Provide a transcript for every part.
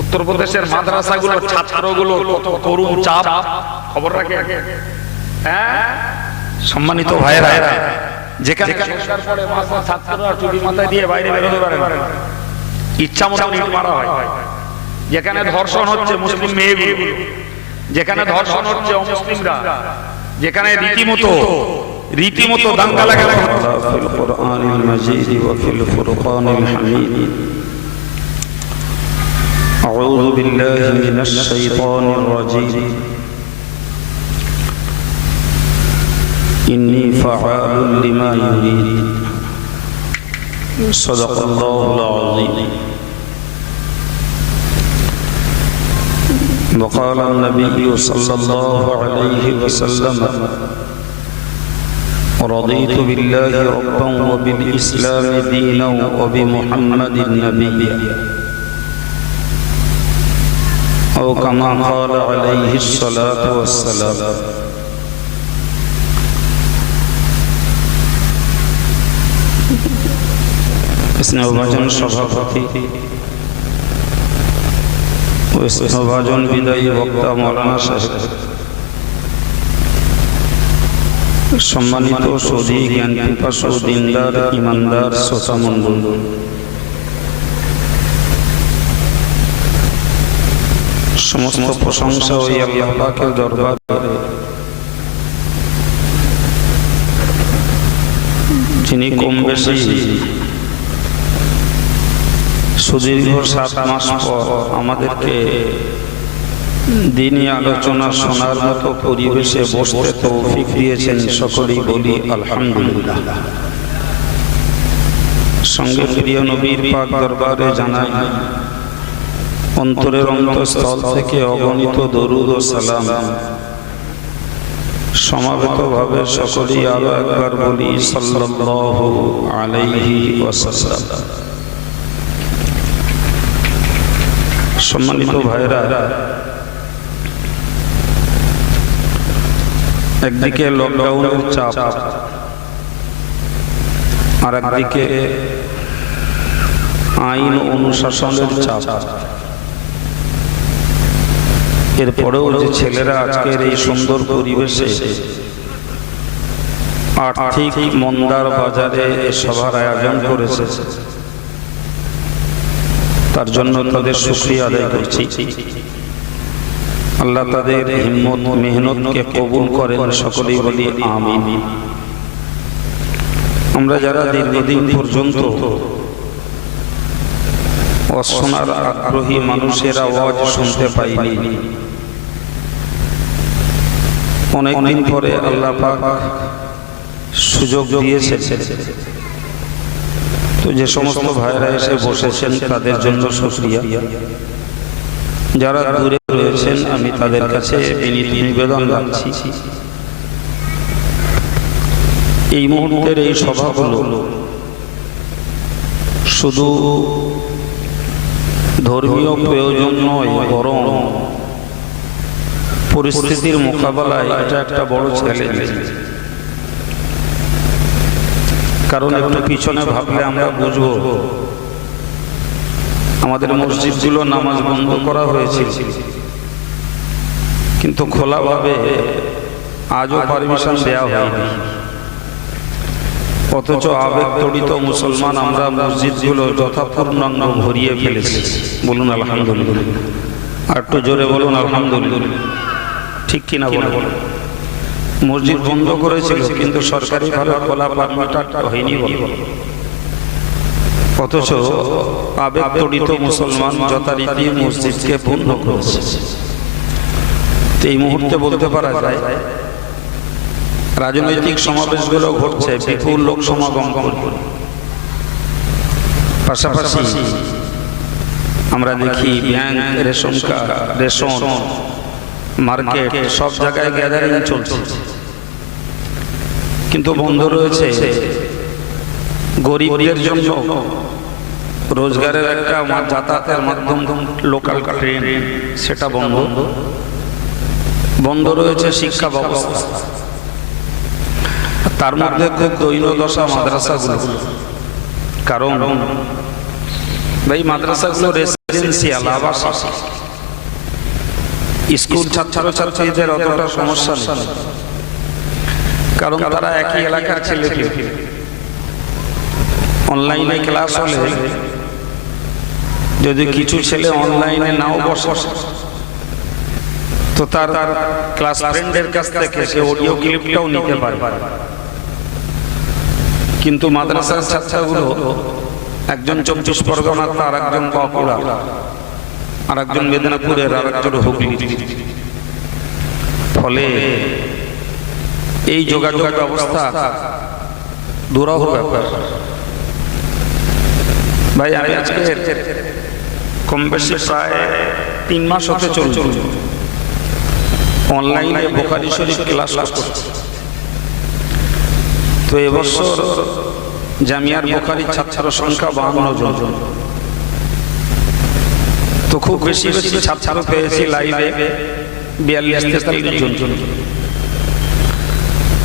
উত্তরপ্রদেশের মাদ্রাসাগুলো ছাত্রগুলো কত করুণ চাপ খবর রাখে। হ্যাঁ সম্মানিত ভাইরা, যেখানে সরকার পড়ে ছাত্ররা টুপি মাথায় দিয়ে বাইরে বেরোতে পারে না, ইচ্ছা মতো ইট মারা হয়। যেখানে ধর্ষণ হচ্ছে মুসলিম মেয়েগুলো, যেখানে ধর্ষণ হচ্ছে অমুসলিমরা, যেখানে রীতিমতো দাঙ্গা লাগা ফিল কুরআনিল মাজিদ ওয়া ফিল ফুরকানিল হামিদ। আউযু বিল্লাহি মিনাশ শাইতানির রাজীম। ইন্নী ফাআলুন লিমা ইউরিদ। সাদাকাল্লাহুল আযীম। وقال النبي صلى الله عليه وسلم: رضيت بالله ربا وبالإسلام دينا وبمحمد نبيا، أو كما قال عليه الصلاة والسلام। স্নেহভাজন সভাপতি ও স্নেহভাজন বিদায়ী বক্তা মৌলানা সাহেব, সম্মানিত সৌদি জ্ঞান পিপাসু দিনদার ইমানদার শ্রোতা মণ্ডল, সমস্ত প্রশংসা ওই আল্লাহ পাকের দরবারে যিনি কম বেশি সুদীর্ঘ 7 মাস পর আমাদেরকে দিনী আলোচনা শোনার মতো পরিবেশে বসতে তৌফিক দিয়েছেন। সকলেই বলি আলহামদুলিল্লাহ। সঙ্গে প্রিয় নবীর পাক দরবারে জানাই অন্তরের অন্তঃস্থল থেকে অগণিত দরুদ ও সালাম। সমাবেতভাবে সকলেই আরো একবার বলি সাল্লাল্লাহু আলাইহি ওয়াসাল্লাম। সম্মানিত ভাইরা, একদিকে লকডাউনের চাপ, আর একদিকে আইন অনুশাসনের চাপ। এরপরেও যে ছেলেরা আজকের এই সুন্দর পরিবেশে আর্থিক মন্দার বাজারে সভার আয়োজন করেছে, তার জন্য তাদের শুকরিয়া আদায় করছি। আল্লাহ তাদের হিম্মত মেহনতকে কবুল করেন। সকলেই বলি আমিন। আমরা যারা দীর্ঘদিন পর্যন্ত শোনার আগ্রহী মানুষের আওয়াজ শুনতে পাইনি, অনেকদিন পরে আল্লাহ পাক সুযোগ দিয়েছে। তো যে সমস্ত ভাইরা এসে বসেছেন তাদের জন্য শুকরিয়া। যারা দূরে রয়েছেন আমি তাদের কাছে বিনীত নিবেদন রাখছি, এই মুহূর্তের এই সভাগুলো শুধু ধর্মীয় প্রয়োজন নয়, বরং পরিস্থিতির মোকাবেলায় এটা একটা বড় চ্যালেঞ্জ। কারণ একটু পিছনে ভাবলে আমরা বুঝবো, আমাদের মসজিদগুলো নামাজ বন্ধ করা হয়েছিল, কিন্তু খোলাভাবে আজও পারমিশন দেওয়া হয়নি। অথচ আবেগতড়িত মুসলমান আমরা মসজিদগুলো যথাপূর্ণাঙ্গ ভরিয়ে ফেলেছি। বলুন আলহামদুলিল্লাহ। আর একটু জোরে বলুন আলহামদুলিল্লাহ। ঠিক কিনা বলুন? মসজিদ বন্ধ করেছিল, কিন্তু সরকারিভাবে খোলা পারমিট হয়নি। অথচ আবেগতড়িত মুসলমান যথারীতি মসজিদকে পূর্ণ করেছে। এই মুহূর্তে বলতে পারা যায় রাজনৈতিক সমাবেশগুলো ঘটছে, বিপুল লোক সমাগম করছে। পাশাপাশি আমরা দেখি bank, ration card, ration market সব জায়গায় গ্যাদারিং চলছে, কিন্তু বন্ধ রয়েছে। গরিবদের জন্য রোজগারের একটা যাতায়াতের মাধ্যম লোকাল ট্রেন, সেটা বন্ধ। বন্ধ রয়েছে শিক্ষা ব্যবস্থা, তার মধ্যে খুব দৈন্যদশা মাদ্রাসাগুলো। কারণ এই মাদ্রাসাগুলো রেসিডেন্সিয়াল আবাসিক স্কুল ছাত্রছাত্রীদের অতটা সমস্যা নেই, কারণ তারা একই এলাকার ছেলে। অনলাইনে ক্লাস হলে যদি কিছু ছেলে অনলাইনে নাও বসে, তো তার ক্লাস ফ্রেন্ডের কাছ থেকে সে অডিও ক্লিপটাও নিতে পারে। কিন্তু মাদ্রাসার ছাত্রগুলো একজন 24 পরগনা, তার একজন বাঁকুড়া, আর একজন মেদিনীপুরের, আর একজন হুগলি। ফলে এই যোগাযোগ ব্যবস্থা দুরূহ ব্যাপার। ভাই আমি আজকে কম বেশি প্রায় 3 মাস হতে চলছে অনলাইনে বুখারী শরীফ ক্লাস করছি। তো এবছর জামিয়ার বুখারী ছাত্র সংখ্যা 52 জন। তো খুব বেশি বেশি ছাত্র পেয়েছি লাইভে 42-43 জন।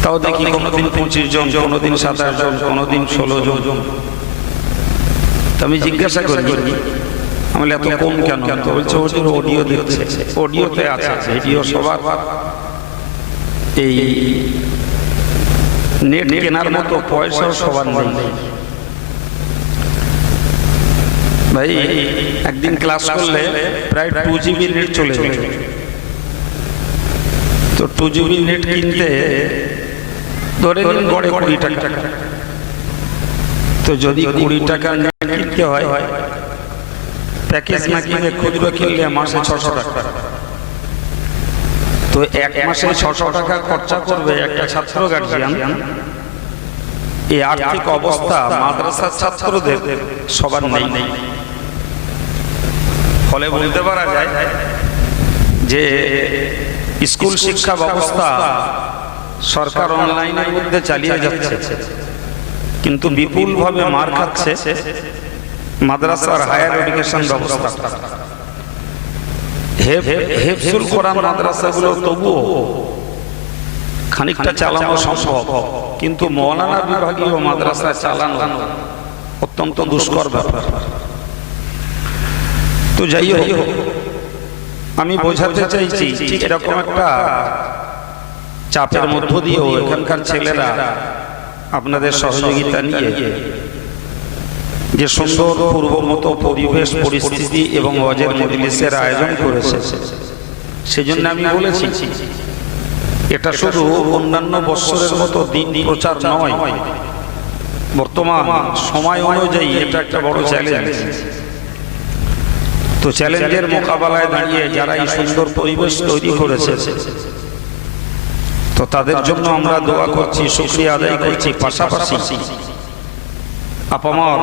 তাও দেখি কোনোদিন 25 জন, কোনোদিন 27 জন, কোনোদিন 16 জন। তো আমি জিজ্ঞাসা করি, আমি এত কম কেন? তো বলছে ওদের অডিও দেখছে, অডিওতে আছে, ভিডিও সবার এই নেট কেনার মতো পয়সাও সবার নেই। ভাই একদিন ক্লাস করলে প্রায় 2 GB নেট চলে যায়। তো 2 GB নেট কিনতে ধরে নিন গড়ে 20 টাকা। তো যদি 20 টাকা নেট কিনতে হয়, প্যাকেজ না কিনে খুচরো কিনলে মাসে 600 টাকা। তো এক মাসে 600 টাকা খরচা করবে একটা ছাত্র গার্জিয়ান। এই আর্থিক অবস্থা মাদ্রাসার ছাত্রদের সবার নেই। ফলে বলতে পারা যায় যে স্কুল শিক্ষা ব্যবস্থা সরকার অনলাইনের মধ্যে চালিয়ে যাচ্ছে, কিন্তু বিপুলভাবে মার খাচ্ছে মাদ্রাসার হায়ার এডুকেশন ব্যবস্থা। হেফজুল কোরআন মাদ্রাসাগুলো তবুও খানিকটা চালানো সম্ভব, কিন্তু মৌলানা বিভাগীয় মাদ্রাসা চালানো অত্যন্ত দুষ্কর ব্যাপার। তো যাই হোক, আমি বোঝাতে চাইছি এরকম একটা চাপের মধ্য দিয়েও এখানকার ছেলেরা আপনাদের সহযোগিতা নিয়ে যে সুন্দর পূর্বমতো পরিবেশ পরিস্থিতি এবং ওয়াজের মজলিসের আয়োজন করেছে, সেজন্য আমি বলেছি এটা শুধু অন্যান্য বৎসরের মতো দিন প্রচার নয়, বর্তমান সময় অনুযায়ী এটা একটা বড় চ্যালেঞ্জ। তো চ্যালেঞ্জের মোকাবেলায় দাঁড়িয়ে যারা এই সুন্দর পরিবেশ তৈরি করেছে, তো তাদের জন্য আমরা দোয়া করছি, শুকরিয়া আদায় করছি। পাশাপাশি আপামর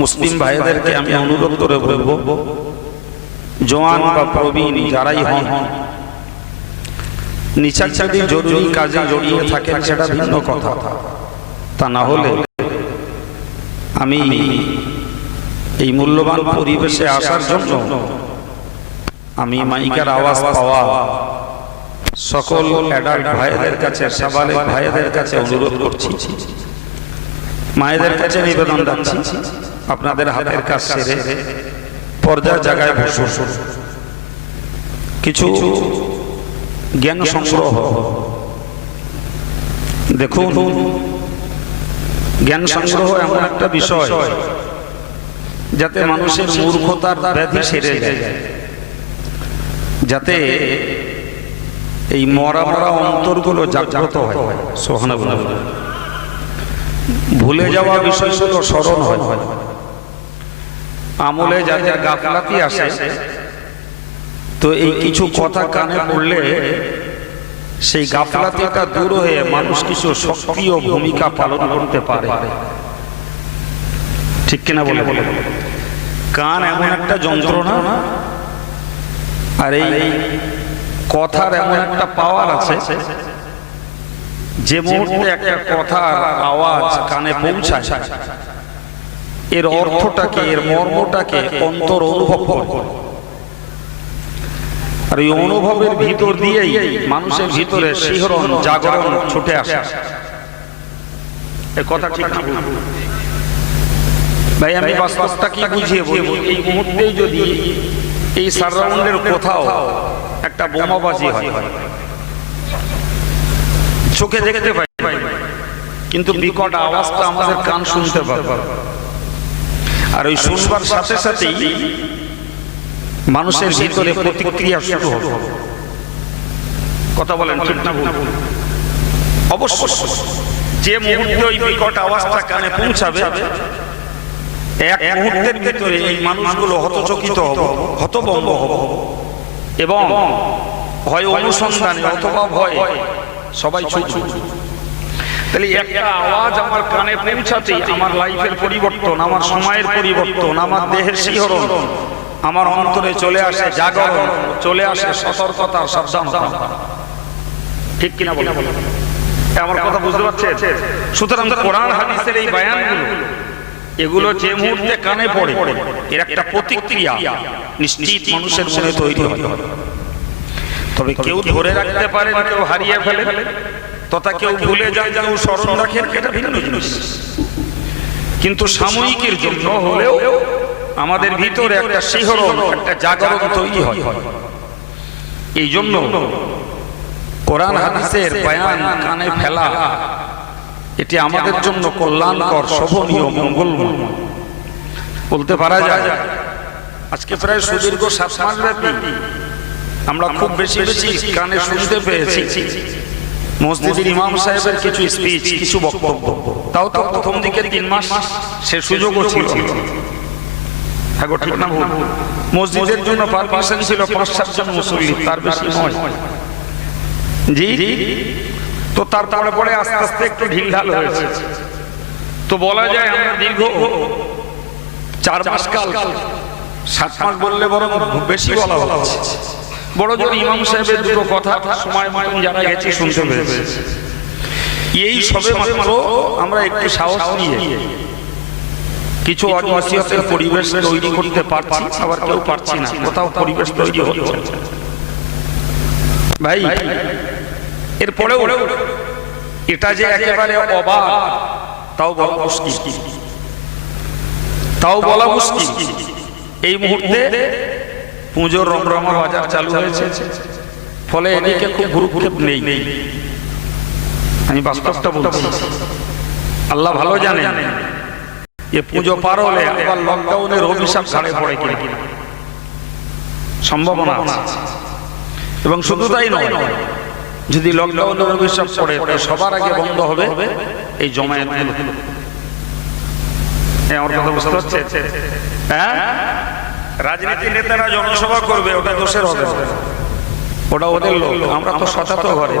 মুসলিম ভাইদেরকে আমি অনুরোধ করে বলবো, জওয়ান বা প্রবীণ যারাই হন, নিছাছাড়ি জরুরি কাজে জড়িয়ে থাকেন সেটা ভিন্ন কথা। তা না হলে আমি এই মূল্যবান পরিবেশে আসার জন্য আমি মাইকের আওয়াজ পাওয়া সকল অ্যাডাল্ট ভাইদের কাছে, সাবালেক ভাইদের কাছে অনুরোধ করছি, মায়েদের কাছে নিবেদন রাখছি, আপনাদের হাতের কাজ সেরে পর্দার জায়গায় বসুন, কিছু জ্ঞান সংগ্রহ। দেখুন, জ্ঞান সংগ্রহ এমন একটা বিষয় যাতে মানুষের মূর্খতার ব্যাধি সেরে যায়, যাতে এই মরা মরা অন্তরগুলো জাগ্রত হয়, সুবহানাল্লাহ, ভুলে যাওয়া বিষয়গুলো স্মরণ হয়, আমলে যাদের গাফলাতি আসে, তো এই কিছু কথা কানে পড়লে সেই গাফলাতিটা দূর হয়ে মানুষ কিছু সক্রিয় ভূমিকা পালন করতে পারে। ঠিক কিনা বলে? কান এমন একটা যন্ত্রণা, আর এই কথার এমন একটা পাওয়ার আছে, যে মুহূর্তে একটা কথার আওয়াজ কানে পৌঁছায়, এর অর্থটাকে, এর মর্মটাকে অন্তর অনুভব করে, আর এই অনুভবের ভিতর দিয়েই মানুষের ভিতরে শিহরণ, জাগরণ ছুটে আসে। এ কথা ঠিক না? ভাই আমি বাস্তবটা কি বুঝিয়ে বলবো, এই মুহূর্তেই যদি এই সারাউন্ডের কোথাও একটা বোমাবাজি হয়, চোখে দেখতে পাই কিন্তু বিকট আওয়াজটা আমাদের কান শুনতে পাবে, আর ওই শুনবার সাথে সাথেই মানুষের ভিতরে প্রতিক্রিয়া শুরু হবে। কথা বলেন ঠিক না ভুল? অবশ্যই যে মুহূর্তে ওই বিকট আওয়াজটা কানে পৌঁছাবে, এক মুহূর্তের ভিতরে এই মানুষগুলো হতচকিত হবে, হতভম্ব হবে এবং হয় অনুসন্ধানে অথবা ভয় সবাই ছুটবে। তাহলে একটা আওয়াজ আমার কানে পৌঁছাতে আমার লাইফের পরিবর্তন, আমার সময়ের পরিবর্তন, আমার দেহের শিহরণ, আমার অন্তরে চলে আসে জাগরণ, চলে আসে সতর্কতা, সাবধানতা। ঠিক কিনা বলে আমার কথা বুঝতে পারছেন? সুতরাং কোরআন হাদিসের এই বায়ানগুলো, এগুলো যে মুহূর্তে কানে পড়ে এর একটা প্রতিক্রিয়া নিশ্চিত মানুষের মনে তৈরি হয়। তবে কেউ ধরে রাখতে পারে, কেউ হারিয়ে ফেলে, তথা কেউ ভুলে যায়, কেউ স্মরণ রাখেন, এটা ভিন্ন জিনিস। কিন্তু সাময়িকের জন্য হলেও আমাদের ভিতরে একটা শিহরণ, একটা জাগরণ তৈরি হয়। এই জন্য কোরআন হাদিসের বয়ান কানে ফেলা এটি আমাদের জন্য কল্যাণকর, শোভনীয়, মঙ্গলময় বলতে পারা যায়। আজকে প্রায় সুদীর্ঘ 7 মাস ব্যাপী আমরা খুব বেশি বেশি কানে শুনতে পেয়েছি মসজিদের ইমাম সাহেবের কিছু স্পিচ, কিছু বক্তব্য। তাও তো প্রথম দিকে 3 মাস সে সুযোগও ছিল। হ্যাঁ গো, ঠিক না ভুল? মসজিদের জন্য পারমিশন ছিল 5-7 জন মুসল্লি, তার বেশি নয়। জি, তো তারপরে পরে আস্তে আস্তে একটু ঢিলঢাল হয়েছে। তো বলা যায় আমরা দীর্ঘ 4 মাস কাল, 7 মাস বললে বরং বেশি বলা হচ্ছে, বড় জোর ইমাম সাহেবের দুটো কথা সময় মতন যারা গেছে শুনতে পেরেছে। এই সবে মাত্র আমরা একটু সাহস নিয়ে কিছু ওয়াসিয়তের পরিবেশ তৈরি করতে পারছি, আবার কেউ পারছি না, কোথাও পরিবেশ তৈরি হচ্ছে। ভাই এরপরেও এটা যে একেবারে অবাক তাও বলা মুশকিল, এই মুহূর্তে পুজোর রমরমা বাজার চালু হয়েছে, ফলে এদিকে খুব ভ্রুক্ষেপ নেই। আমি বাস্তবটা বলছি, আল্লাহ ভালো জানে এ পুজো পার হলে আবার লকডাউনের অভিশাপ ঘাড়ে পড়ে কিনা সম্ভাবনা আছে। এবং শুধু তাই নয়, যদি লকডাউনের অভিশাপ পড়ে সবার আগে বন্ধ হবে এই জমায়েতগুলো। আমার কথা বুঝতে পারছে? হ্যাঁ, রাজনীতি নেতারা জনসভা করবে, ওটা দোষের হবে, ওটা ওদের লোক। আমরা তো শতাত ঘরে,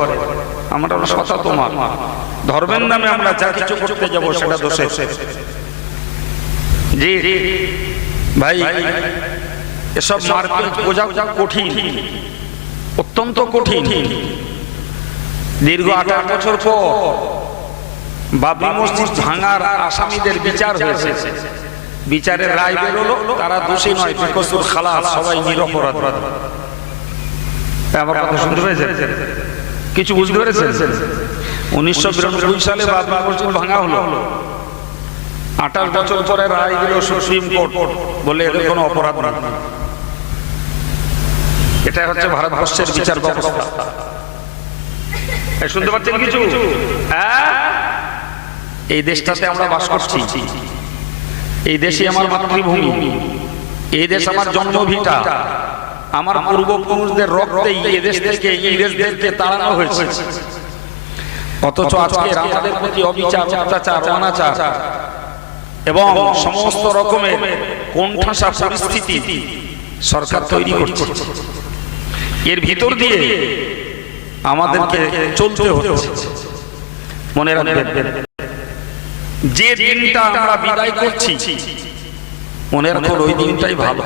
আমরা শতা তোমার ধর্মের নামে আমরা যা কিছু করতে যাব সেটা দোষের। জি ভাই, এসব মার্কেট বোঝা কঠিন, অত্যন্ত কঠিন। দীর্ঘ 18 বছর পর বাবরি মসজিদ ভাঙার আসামিদের বিচার হয়েছে, বিচারের রায় বেরোলো, তারা দোষী নয়, বেকসুর খালাস, সবাই নিরপরাধ। আমার কথা শুনতে পেয়েছেন? কিছু বুঝতে পেরেছেন? 1992 সালে বাবরি মসজিদ ভাঙা হলো, 28 বছর পরে রায় দিল সুপ্রিম কোর্ট, বলে এদের কোনো অপরাধ না। এটা হচ্ছে ভারতবর্ষের বিচার ব্যবস্থা। শুনতে পাচ্ছেন কিছু? হ্যাঁ, এই দেশটাতে আমরা বাস করছি, এই দেশে আমার মাতৃভূমি, এই দেশ আমার জন্মভিটা, আমার পূর্বপুরুষদের রক্তেই এই দেশ থেকে ইংরেজদেরকে তাড়ানো হয়েছে। অথচ আজকে আমাদের প্রতি অবিচার, অত্যাচার, অনাচার এবং সমস্ত রকমের কোণঠাসা পরিস্থিতি সরকার তৈরি করছে। এর ভিতর দিয়ে আমাদেরকে চলতে হচ্ছে। মনে রাখবেন, যে দিনটা আমরা বিদায় করছি, মনে রাখুন ওই দিনটাই ভালো।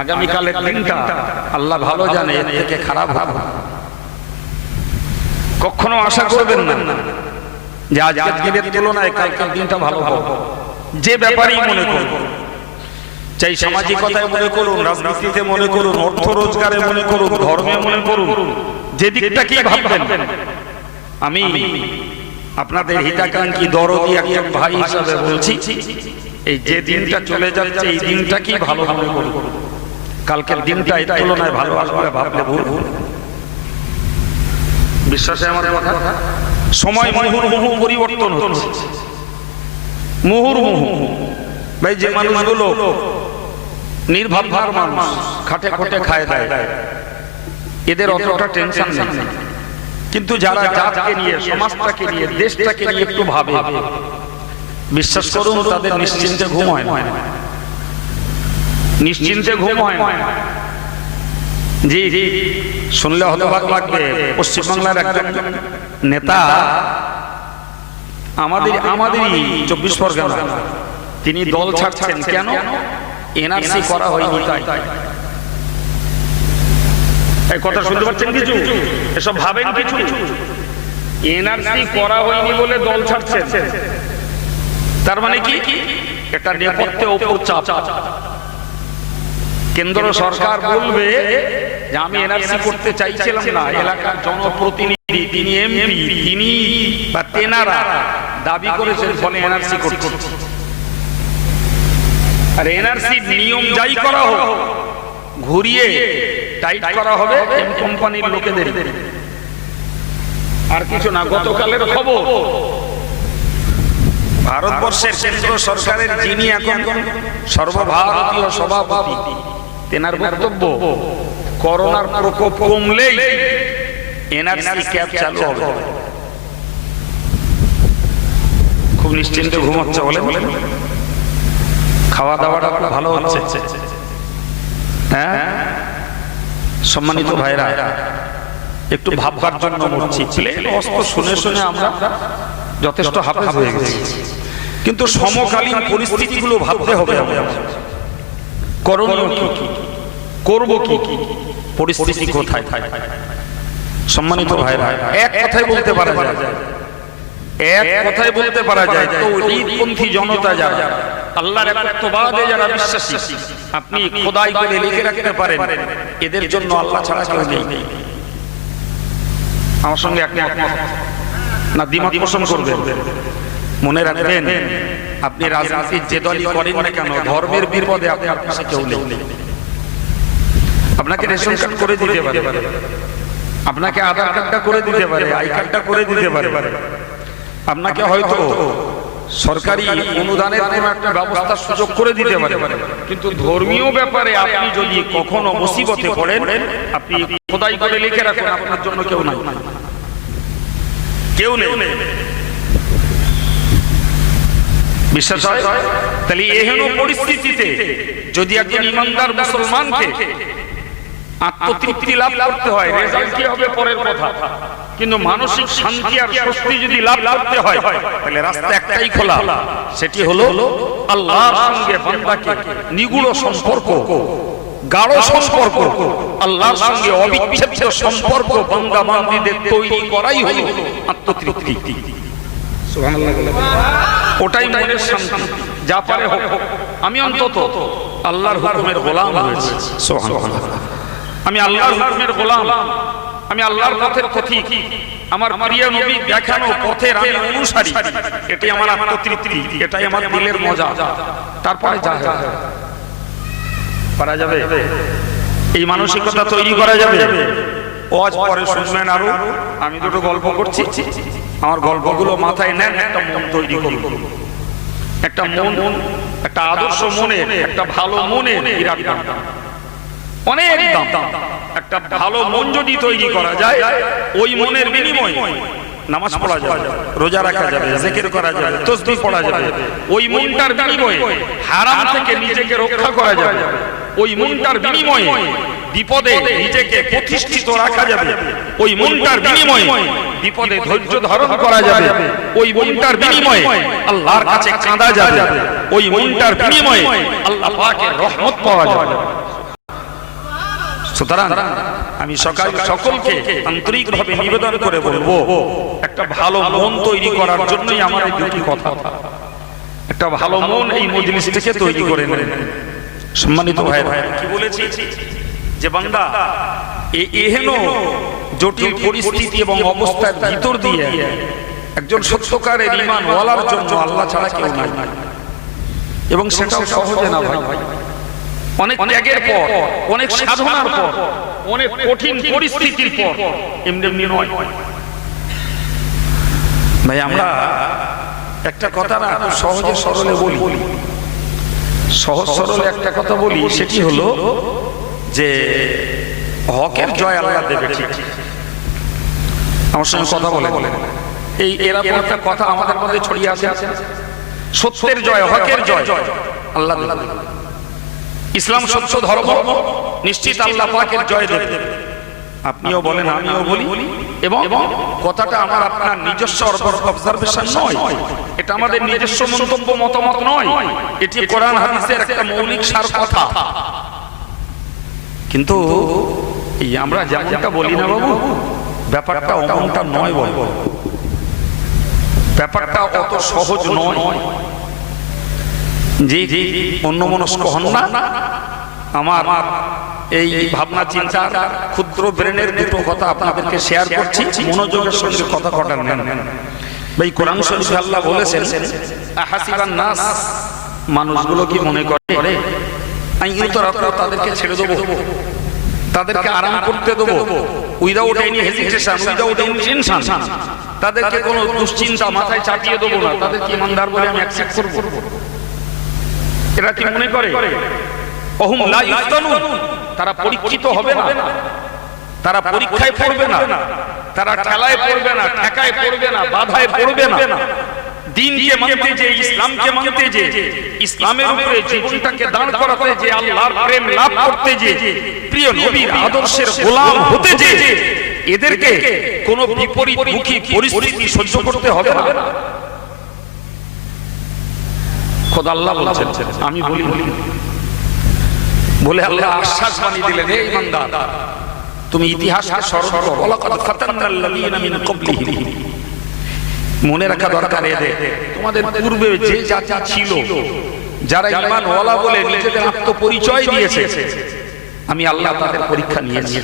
আগামীকালের দিনটা আল্লাহ ভালো জানে, এর থেকে খারাপ হবে। কখনো আশা করবেন না যে আজকের দিনের তুলনায় কালকের দিনটা ভালো হবে। যে ব্যাপারেই মনে করুন, চাই সামাজিকতায় মনে করুন, রাজনীতিতে মনে করুন, অর্থ রোজগারে মনে করুন, ধর্মে মনে করুন, যে দিকটা কি ভাববেন, আমি আপনাদের হিতাকাঙ্ক্ষী দরদি একজন ভাই হিসাবে বলছি, এই যে দিনটা চলে যাচ্ছে এই দিনটা কি ভালো মনে করুন। কালকের দিনটা এর তুলনায় ভালো আসবে ভাবলে ভুল। বিশ্বাসে আমার কথা। সময় মুহুর্মুহু পরিবর্তন হচ্ছে, মুহুর্মুহু। ভাই যে মানুষগুলো নির্ভার মানুষ, খাটে খটে খায় দেয়, এদের অতটা টেনশন নেই। কিন্তু যারা জাতকে নিয়ে, সমাজটাকে নিয়ে, দেশটাকে নিয়ে একটু ভাবে, বিশ্বাস করুন তাদের নিশ্চিন্তে ঘুম হয় না, নিশ্চিন্তে ঘুম হয় না। জি জি, শুনলে হতবাক লাগবে। পশ্চিমবাংলার একজন নেতা, আমাদেরই 24 পরগনা, তিনি দল ছাড়ছেন কেন? এনআরসি করা হয়নি তাই। এই কথা শুনতে পাচ্ছেন কিছু? এসব ভাবেন কিছু? এনআরসি করা হয়নি বলে দল ছাড়ছেন, তার মানে কি? এটা নেপথ্যে ওপর চাপ। কেন্দ্র সরকার বলবে যে আমি এনআরসি করতে চাইছিলাম না, এলাকার জনপ্রতিনিধি তিনি এমপি, তিনি বা তেনারা দাবি করেছেন, ফলে এনআরসি করতে। আর এনআরসি নিয়ম যাই করা হোক, ঘুরিয়ে টাইট করা হবে এম কোম্পানির লোকেদের, আর কিছু না। গতকালের খবর, ভারতবর্ষের কেন্দ্র সরকারের যিনি এখন সর্বভারতীয় সভাপতি, তেনার বক্তব্য করোনার প্রকোপ কমলেই এনআরসি ক্যাব চালু হবে। খুব নিশ্চিন্তে ঘুমাচ্ছে বলে, খাওয়া দাওয়াটা খুব ভালো হচ্ছে। হ্যাঁ সম্মানিত ভাইরা, একটু ভাববার জন্য বলছি। প্লেন অস্ত্র শুনে শুনে আমরা যথেষ্ট হাফেজ হয়ে গেছি, কিন্তু সমকালীন পরিস্থিতিগুলো ভাবতে হবে। করণীয় কি, করব কি, পরিস্থিতি কোথায়। সম্মানিত ভাইরা, এক কথায় বলতে পারা যায়, এক কথায় বলতে পারা যায়, তৌহিদপন্থী জনতা যারা, আল্লাহর একত্ববাদে যারা বিশ্বাসী, আপনি খোদাই বলে লিখে রাখতে পারেন, এদের জন্য আল্লাহ ছাড়া কেউ নেই। আমার সঙ্গে একমত না দ্বিমত পোষণ করবেন? মনে রাখবেন, আপনি রাজনীতির যে দলই করেন না কেন, ধর্মের বিপদে আপনার কাছে কেউ নেই। আপনাকে রেশন কার্ড করে দিতে পারে, আপনাকে আধার কার্ডটা করে দিতে পারে, আই কার্ডটা করে দিতে পারে, আপনাকে হয়তো সরকারি অনুদানের কোনো একটা ব্যবস্থার সুযোগ করে দিতে পারে, কিন্তু ধর্মীয় ব্যাপারে আপনি যদি কখনো মুসিবতে পড়েন, আপনি খোদাই করে লিখে রাখুন, আপনার জন্য কেউ নাই, কেউ নেই। বিশ্বাস হয়? তাহলে এহেন পরিস্থিতিতে যদি একজন ইমানদার মুসলমানকে আত্মতৃপ্তি লাভ করতে হয়, রেজাল্ট কি হবে পরের কথা, কিন্তু মানসিক শান্তি আর স্বস্তি যদি লাভ করতে হয়, তাহলে রাস্তা একটাই খোলা, সেটি হলো আল্লাহর সঙ্গে বান্দাকে নিগুড় সম্পর্ক, গাঢ় সম্পর্ক, আল্লাহর সঙ্গে অবিচ্ছেদ্য সম্পর্ক বান্দা বান্দীদের তৈরি করাই হলো আত্মতৃপ্তি। সুবহানাল্লাহ, ওটাই মনের শান্তি। যা পারে হোক, আমি অন্তত আল্লাহর হুকুমের গোলাম হয়েছি। সুবহানাল্লাহ, আমি আল্লাহর হুকুমের গোলাম, আমি আল্লাহর পথের পথিক, আমার প্রিয় নবী দেখানো পথের আমি অনুসারী, এটাই আমার আত্মতৃপ্তি, এটাই আমার দিলের মজা। তারপরে যা পারা যাবে, এই মানসিকতা তৈরি করা যাবে। ওয়াজ পরে শুনবেন আরো, আমি দুটো গল্প করছি, আমার গল্পগুলো মাথায় নেন, একটা মন তৈরি করুন, একটা মন, একটা আদর্শ মনে, একটা ভালো মনে বিরাট দাম, অনেক দাম। একটা ভালো মন যদি তৈরি করা যায়, ওই মনের বিনিময়ে নামাজ পড়া যাবে, রোজা রাখা যাবে, জিকির করা যাবে, তাসবিহ পড়া যাবে। ওই মনটার বিনিময়ে হারাম থেকে নিজেকে রক্ষা করা যাবে, ওই মনটার বিনিময়ে বিপদে নিজেকে প্রতিষ্ঠিত রাখা যাবে, ওই মনটার বিনিময়ে বিপদে ধৈর্য ধারণ করা যাবে, ওই মনটার বিনিময়ে আল্লাহর কাছে কাঁদা যাবে, ওই মনটার বিনিময়ে আল্লাহ পাকের রহমত পাওয়া যাবে। সুতরাং আমি সকলকে আন্তরিকভাবে নিবেদন করে বলবো, একটা ভালো মন তৈরি করার জন্যই আমার এই দুটি কথা। একটা ভালো মন এই মজলিস থেকে তৈরি করে নেন। সম্মানিত ভাইরা, কি বলেছি যে বান্দা এহেন জটিল পরিস্থিতি এবং অবস্থার ভিতর দিয়ে একজন সত্যকারের ঈমান ওয়ালার জন্য আল্লাহ ছাড়া কেউ নাই, এবং সেটাও সহজে না ভাই। অনেক ত্যাগের পর, অনেক সাধনার পর, অনেক কঠিন পরিস্থিতির পর, এমনি এমনি নয় ভাই। আমরা একটা কথা না খুব সহজে সরলে বলি, সহজ সরলে একটা কথা বলি, সেটি হলো যে হকের জয় আল্লাহ দেবে। ঠিক আমার সঙ্গে কথা বলে এই এরকম একটা কথা আমাদের মধ্যে ছড়িয়ে আছে, সত্যের জয়, হকের জয় আল্লাহ দেবে। ইসলাম সত্য ধর্ম, নিশ্চিত আল্লাহ পাকের জয় দেবে। আপনিও বলেন, আমিও বলি, এবং কথাটা আমার আপনার নিজস্ব অবজারভেশন নয়, এটা আমাদের নিজস্ব মন্তব্য, মতামত নয়, এটি কোরআন হাদিসের একটা মৌলিক সার কথা। কিন্তু এই আমরা যেমনটা বলি না বাবু, ব্যাপারটা অমনটা নয় বলবো, ব্যাপারটা অত সহজ নয়। জি জি, অন্যমনস্ক হন না। আমার এই ভাবনা চিন্তা ক্ষুদ্র ব্রেনের দুটো কথা আপনাদেরকে শেয়ার করছি, মনোযোগের সঙ্গে কথা কটার নেন ভাই। কোরআন শরীফে আল্লাহ বলেছেন, আহাসিবান নাস, মানুষগুলো কি মনে করে তাদেরকে ছেড়ে দেবো, তাদেরকে আরাম করতে দেবো, without any hesitation, without any tension, তাদেরকে কোনো দুশ্চিন্তা মাথায় চাপিয়ে দেবো না, তাদেরকে ইমানদার বলে আমি অ্যাকসেপ্ট করব? এরা কি মনে করে? অহুম লা ইফতানুন, তারা পরীক্ষিত হবে না, তারা পরীক্ষায় পড়বে না, তারা ঠেলায় পড়বে না, ঠেকায় পড়বে না, বাধায় পড়বে না। দ্বীনকে মানতে যে, ইসলামকে মানতে যে, ইসলামের উপরে জীবনটাকে দাঁড় করাতে যে, আল্লাহর প্রেম লাভ করতে যে, প্রিয় নবীর আদর্শের গোলাম হতে যে, এদেরকে কোনো বিপরীতমুখী পরিস্থিতি সহ্য করতে হবে না। খোদা আল্লাহ বলছেন, আমি বলি বলে আল্লাহ আশ্বাস বানিয়ে দিলেন, হে ঈমানদার, তুমি ইতিহাসকে স্মরণ করো, ওয়ালাকাদ ফাতান্নাল্লাযীনা মিন ক্বাবলিহিম। মনে রাখা দরকার এদের, তোমাদের পূর্বে যে জাতি ছিল, যারা ঈমান ওয়ালা বলে নিজেদের আত্মপরিচয় দিয়েছে, আমি আল্লাহ তাদের পরীক্ষা নিয়েছি।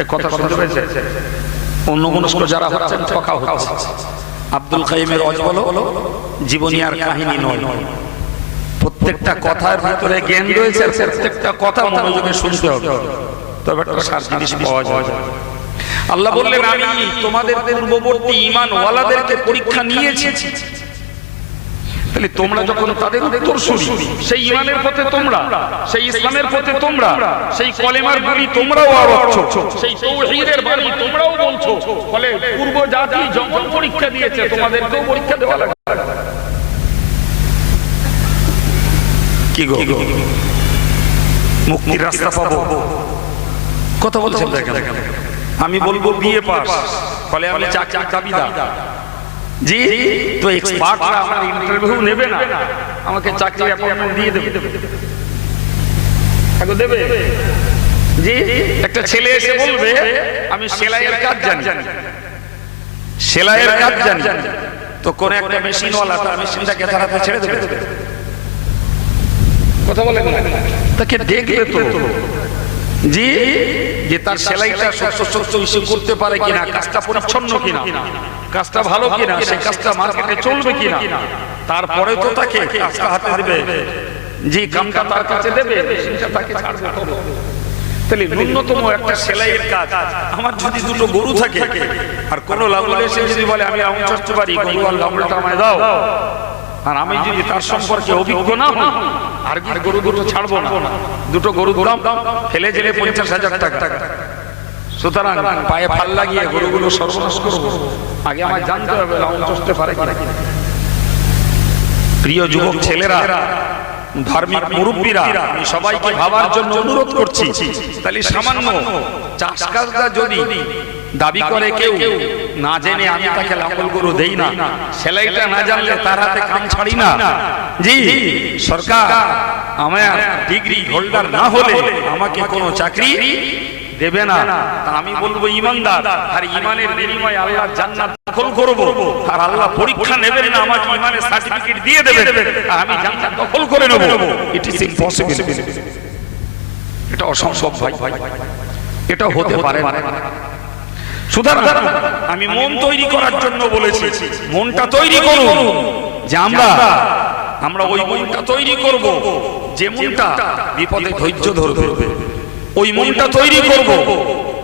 এই কথা শুনতে পেয়েছে? অন্যমনস্ক যারা হচ্ছেন, ঠকা হচ্ছে। আব্দুল কাইমের অজবল জীবনী আর কাহিনী নয়, প্রত্যেকটা কথার ভিতরে জ্ঞান রয়েছে, প্রত্যেকটা কথা মনোযোগে শুনতে হবে, তবে একটা সার জিনিস পাওয়া যায়। আল্লাহ বললেন, আমি তোমাদের পূর্ববর্তী ঈমান ওয়ালাদেরকে পরীক্ষা নিয়েছি। তাহলে তোমরা যখন তাদের উত্তরসূরি, সেই ঈমানের পথে তোমরা, সেই ইসলামের পথে তোমরা, সেই কলেমার বাণী তোমরাও আওড়াচ্ছো, সেই তাওহীদের বাণী তোমরাও বলছো, ফলে পূর্ব জাতি যখন পরীক্ষা দিয়েছে, তোমাদেরকেও পরীক্ষা দেওয়া লাগবে। কি গো, মুক্তির রাস্তা পাবো? কথা বলছেন দেখেন। আমি বলবো বিএ পাস, ফলে আমি চাকরির দাবিদার। জি, তো এক্সপার্টরা আমার ইন্টারভিউ নেবে না, আমাকে চাকরির অ্যাপয়েন্টমেন্ট দিয়ে দেবে। দেবে জি, একটা ছেলে এসে বলবে, আমি সেলাইয়ের কাজ জানি, সেলাইয়ের কাজ জানি, তো কোন একটা মেশিনওয়ালা তার মেশিনটাকে চালাতে ছেড়ে দেবে? কথা বলেন না, তাকে দেখবে তো জি, যে তার সেলাইটা সত্য ইস্যু করতে পারে কিনা, কাজটা পরিচ্ছন্ন কিনা, কাজটা ভালো কিনা, সেই কাজটা মার্কেটে চলবে কিনা, তারপরে তো তাকে কাজটা হাতে দেবে, যে কামটা তার কাছে দেবে সেটা তাকে ছাড়বে। তাহলে ন্যূনতম একটা সেলাইয়ের কাজ, আমার যদি দুটো গরু থাকে আর কোনো লাঙ্গল এসে যদি বলে আমি লাঙ্গল চালাতে পারি, গরু আর লাঙ্গলটা আমায় দাও, আর আমি যদি তার সম্পর্কে অভিজ্ঞ না হই, আর গরু দুটো ছাড়বো না, দুটো গরু দাম ফেলে জেলে 50,000 টাকা। সুতরাং পায়ে ফাল লাগিয়ে গরুগুলো সর্বনাশ করবো, আগে আমার জানতে হবে লাঙ্গল চষতে পারে কিনা। প্রিয় যুবক ছেলেরা, ধার্মিক মুরব্বীরা, আমি সবাইকে ভাবার জন্য অনুরোধ করছি, তাহলে সামান্য চাষ কাজটা যদি দাবি করে কেউ, না জেনে আমি তাকে লাঙ্গল গরু দেই না, সেলাইটা না জানলে তার হাতে কাম ছাড়ি না। জি, সরকার আমার ডিগ্রি হোল্ডার না হলে আমাকে কোনো চাকরি দেবে না। তা আমি বলবো ঈমানদার, আর ঈমানের বিনিময়ে আল্লাহর জান্নাত দখল করব, আর আল্লাহ পরীক্ষা নেবেন না, আমাকে ঈমানের সার্টিফিকেট দিয়ে দেবেন আর আমি জান্নাত দখল করে নেব। ইট ইজ ইম্পসিবল, এটা অসম্ভব ভাই, এটা হতে পারে না। সুতরাং আমি মন তৈরি করার জন্য বলেছি, মনটা তৈরি করুন যে আমরা ওই মনটা তৈরি করব যে মনটা বিপদে ধৈর্য ধরবে, ওই মনটা তৈরি করব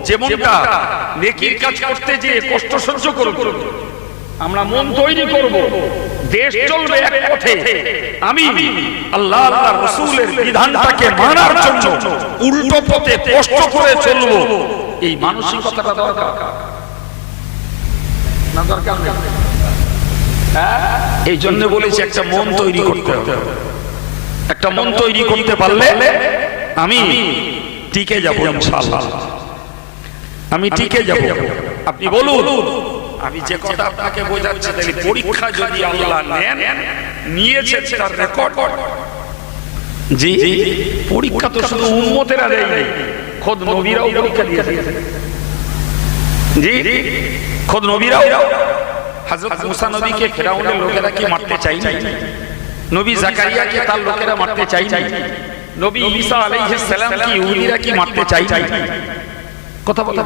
যে মনটা নেকির কাজ করতে যেয়ে কষ্ট সহ্য করবে। আমরা মন তৈরি করব, দেশ চলবে এক পথে, আমি আল্লাহ আল্লাহর রাসূলের বিধানটাকে মানার জন্য উল্টো পথে কষ্ট করে চলব। এই মানসিকতাটা দরকার না? দরকার নেই? এই জন্য বলেছি একটা মন তৈরি করতে হবে। একটা মন তৈরি করতে পারলে আমি টিকে যাব ইনশাআল্লাহ, আমি টিকে যাব। আপনি বলুন, আমি যে কথা আপনাকে বোঝাচ্ছি, তাহলে পরীক্ষা যদি আল্লাহ নেন, নিয়েছে তার রেকর্ড। জি, পরীক্ষা তো শুধু উম্মতেরা দেয় নাই, খোদ নবীরাও পরীক্ষা দিয়েছে। জি, খোদ নবীরাও। হযরত মুসা নবীকে ফিরাউনের লোকেরা কি মারতে চাইনি? নবী জাকারিয়াকে তার লোকেরা মারতে চাইনি? নবী ঈসা আলাইহিস সালাম কি ইহুদিরা কি মারতে চাইনি? কথা বলা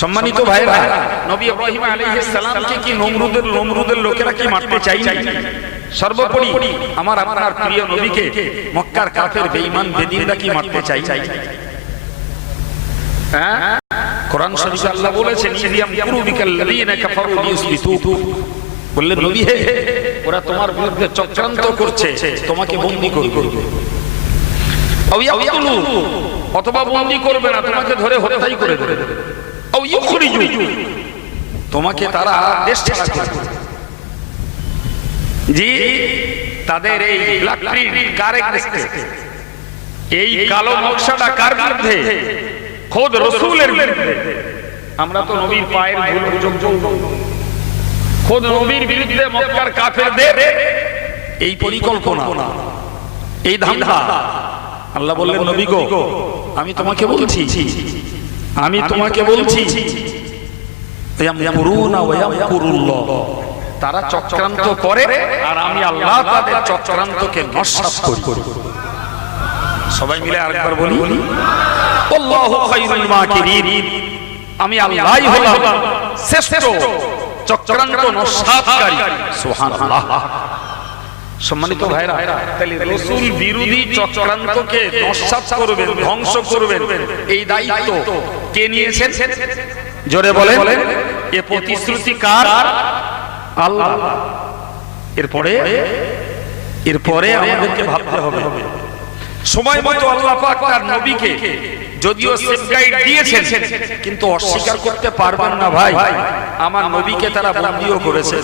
সম্মানিত ভাইরা, নবী ইব্রাহিম আলাইহিস সালামকে কি নমরুদের লোকেরা কি মারতে চাইনি? সর্বোপরি আমার আপনার প্রিয় নবীকে মক্কার কাফের বেঈমান বেদিনরা কি মারতে চাইনি? কোরআন শরীফে আল্লাহ বলেছেন, ইদিয়াম কুরুবিকাল্লাযীনা কাফারু লিয়ুসবিতুক, বললেন নবী হে, ওরা তোমার বিরুদ্ধে চক্রান্ত করছে, তোমাকে বন্দী করবে। আও ইয়াকতুলু, অথবা বন্দী করবে না, তোমাকে ধরে হত্যাই করে দেবে। আও ইউখরিজু, তোমাকে তারা দেশ ছাড়া করবে। জি, তাদের এই ব্ল্যাক প্রিন্ট কার এগেইনস্টে? এই কালো নকশাটা কার বিরুদ্ধে? খোদ রাসূলের বিরুদ্ধে। আমরা তো নবীর পায়ের ধুলো যোগ্য। খোদ নবীর বিরুদ্ধে মক্কার কাফেরদের এই পরিকল্পনা, এই ধান্দা। আল্লাহ বললেন, নবী গো, আমি তোমাকে বলছি, ইয়ামকুরুনা ওয়া ইয়ামকুরুল্লাহ, তারা চক্রান্ত করে আর আমি আল্লাহ তাদের চক্রান্তকে নস্যাৎ করি। সবাই মিলে আরেকবার বলি, আল্লাহু খায়রুল মাকিরিন, আমি আল্লাহই হলাম শ্রেষ্ঠ চক্রান্ত নস্যাৎকারী। সুবহানাল্লাহ। সম্মানিত ভাইরা, তাহলে রাসূল বিরোধী চক্রান্তকে নস্যাৎ করবেন, ধ্বংস করবেন, এই দায়িত্ব কে নিয়েছেন? জোরে বলেন। এ প্রতিশ্রুতি কার? আল্লাহ। এরপরে আমাদেরকে ভাবতে হবে, সময় মতো আল্লাহ পাক তার নবীকে যদিও সেফ গাইড দিয়েছেন, কিন্তু অস্বীকার করতে পারবেন না ভাই, আমার নবীকে তারা বন্দীও করেছে।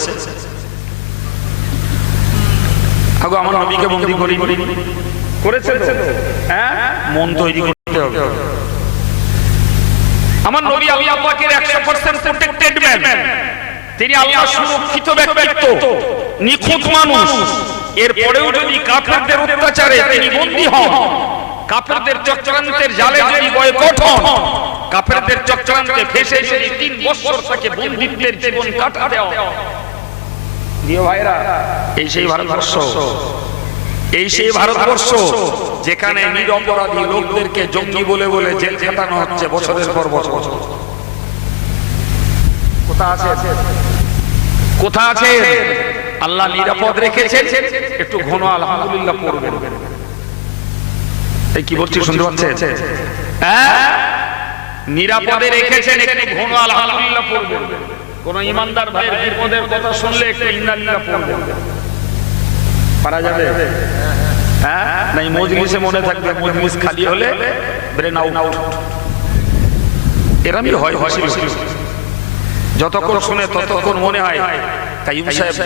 আগো আমার নবীকে বন্দী করেছে তো? হ্যাঁ, মন তৈরি করতে হবে। আমার নবী আল্লাহ পাকের 100% প্রটেক্টেড ম্যান, তিনি আল্লাহ সুরক্ষিত ব্যক্তিত্ব, নিখুঁত মানুষ। এরপরেও যদি কাফেরদের অত্যাচারে তিনি বন্দী হন, কাফেরদের চক্রান্তের জালে যদি বয়কট হন, কাফেরদের চক্রান্তে ফেঁসে যদি 3 বছর তাকে বন্দিত্বের জীবন কাটাতে হয়। প্রিয় ভাইরা, এই সেই ভারতবর্ষ যেখানে নিরপরাধী লোকদেরকে জঙ্গি বলে বলে জেল খাটানো হচ্ছে বছরের পর বছর। কোথা আছে? আল্লাহ নিরাপদ রেখেছেন, একটু ঘন আলহামদুলিল্লাহ পড়বেন। এই কি বলছি শুনতে পাচ্ছেন? নিরাপদে রেখেছেন, একটু ঘন আলহামদুলিল্লাহ পড়বেন। কোন ইমানদার ভাইয়ের বিপদের কথা শুনলে একটু ইন্নালিল্লাহ পড়বেন। পারা যাবে? হ্যাঁ, নাই মজলিসে মনে থাকবে, মজলিস খালি হলে ব্রেন আউট। এরকমই হয়। যতক্ষণ শুনে ততক্ষণ মনে হয় কাইয়ুম সাহেব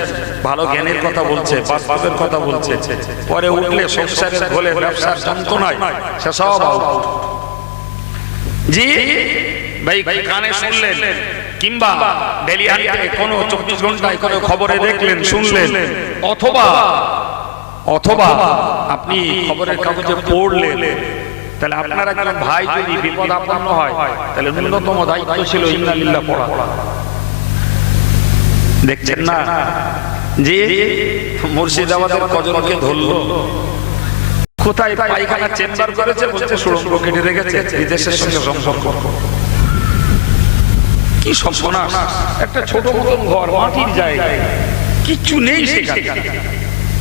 ভালো জ্ঞানের কথা বলছে, বাস্তবের কথা বলছে, পরে উঠলে সংসারের ঘোলে ব্যবসার যন্ত্রণায় সেসব আউট। জি ভাই, কানে শুনলেন কিংবা ডেলি হান্টে কোনো 24 ঘন্টায় কোনো খবরে দেখলেন, শুনলেন, অথবা আপনি খবরের কাগজে পড়লেন, তাহলে আপনার একজন ভাই যদি বিপদ আপন্ন হয়, তাহলে ন্যূনতম দায়িত্ব ছিল ইন্নালিল্লাহ পড়া। দেখছেন না যে মুর্শিদাবাদের কজনকে ধরলো, কোথায় পায়খানা চেম্বার করেছে, বলছে সুড়ঙ্গ কেটে রেখেছে, বিদেশের সঙ্গে সম্পর্ক। কি সর্বনাশ! একটা ছোট মতন ঘর, মাটির জায়গায়, কিচ্ছু নেই সেখানে।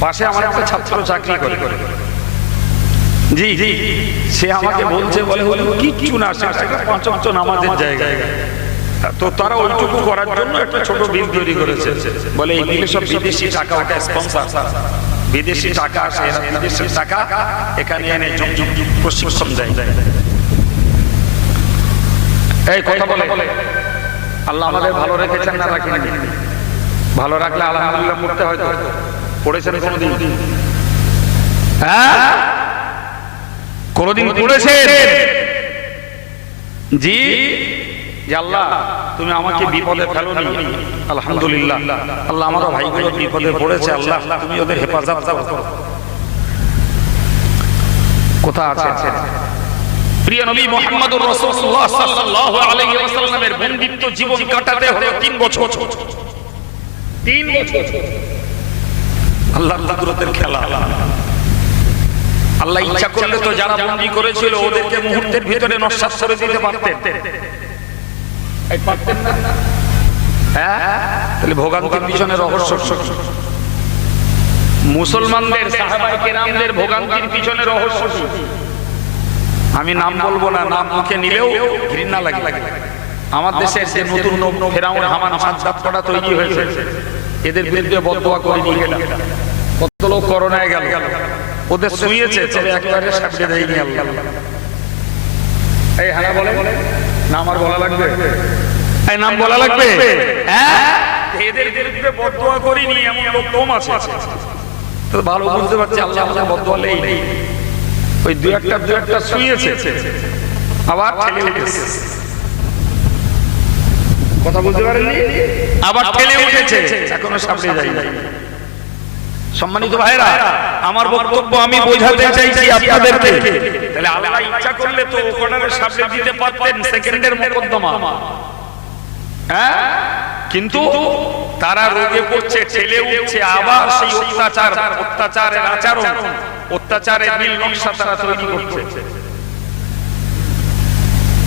পাশে আমার একটা ছাত্র চাকরি করে, জি জি, সে আমাকে বলছে, বলে কিচ্ছু না, সেটা একটা 5 ওয়াক্ত নামাজের জায়গায়। তো তারা ওইটুকু করার জন্য একটা ছোট বিল তৈরি করেছে। বলে এইগুলো সব বিদেশি টাকা, ওটা স্পন্সর, বিদেশি টাকা আসে, বিদেশি টাকা এখানে এনে প্রশিক্ষণ দেয়। এই কথা বলে আল্লাহ আমাদের ভালো রেখেছেন না রাখেন? ভালো রাখলে আলহামদুলিল্লাহ পড়তে হয়তো পড়েছেন কোনদিন? হ্যাঁ, কোনদিন পড়েছেন? জি, আল্লাহ তুমি আমাকে বিপদে ফেলোনি, আলহামদুলিল্লাহ। আল্লাহ আমারও ভাইগুলো বিপদে পড়েছে, আল্লাহ তুমি ওদের হেফাজত করো। কোথা আছে? প্রিয় নবী মুহাম্মদুর রাসূলুল্লাহ সাল্লাল্লাহু আলাইহি ওয়াসাল্লামের বন্দিত্ব জীবন কাটাতে হলো 3 বছর। 3 বছর আল্লাহর কুদরতের খেলা। আল্লাহ ইচ্ছা করলে তো যারা বন্দী করেছিল ওদেরকে মুহূর্তের ভিতরে নস্যাৎ করে দিতে পারতেন। এই পারতেন না? হ্যাঁ, তাহলে ভোগান্তির পিছনে রহস্য। মুসলমানদের সাহাবায়ে কেরামদের ভোগান্তির পিছনে রহস্য কি? আমি নাম বলবো না, নাম মুখে নিলেও ঘৃণা লাগে। আমার দেশে যে নতুন ফেরাউন হামান সাজ্জাদ করা তৈরি হয়েছে, এদের বিরুদ্ধে বদদোয়া করে নিয়ে গেলাম। কত লোক করোনায় গেল, ওদের শুয়েছে, তবে একেবারে সাবড়ে দেয়নি আল্লাহ। এই হ্যাঁ বলে নাম আর বলা লাগবে? এই নাম বলা লাগবে? হ্যাঁ, এদের বিরুদ্ধে বদদোয়া করিনি এমন লোক কম আছে। তো ভালো বুঝতে পারছি আল্লাহ আমাদের বদদোয়া নেই। ওই দু একটা শুয়েছে, আবার ঠেলে উঠেছে। কথা বলতে পারেননি? আবার ঠেলে উঠেছে, এখনো সামনে যাই। সম্মানিত ভাইরা, আমার বক্তব্য আমি বোঝাতে চাইছি আপনাদেরকে। তাহলে আল্লাহ ইচ্ছা করলে তো কোরআনের সামনে দিতে পারতেন সেকেন্ডের মোকদ্দমা। হ্যাঁ, কিন্তু তারা রোগে পড়ছে, ঠেলে উঠছে, আবার সেই অত্যাচারের আচরণ, অত্যাচারের নীল নকশা তারা তৈরি করছে।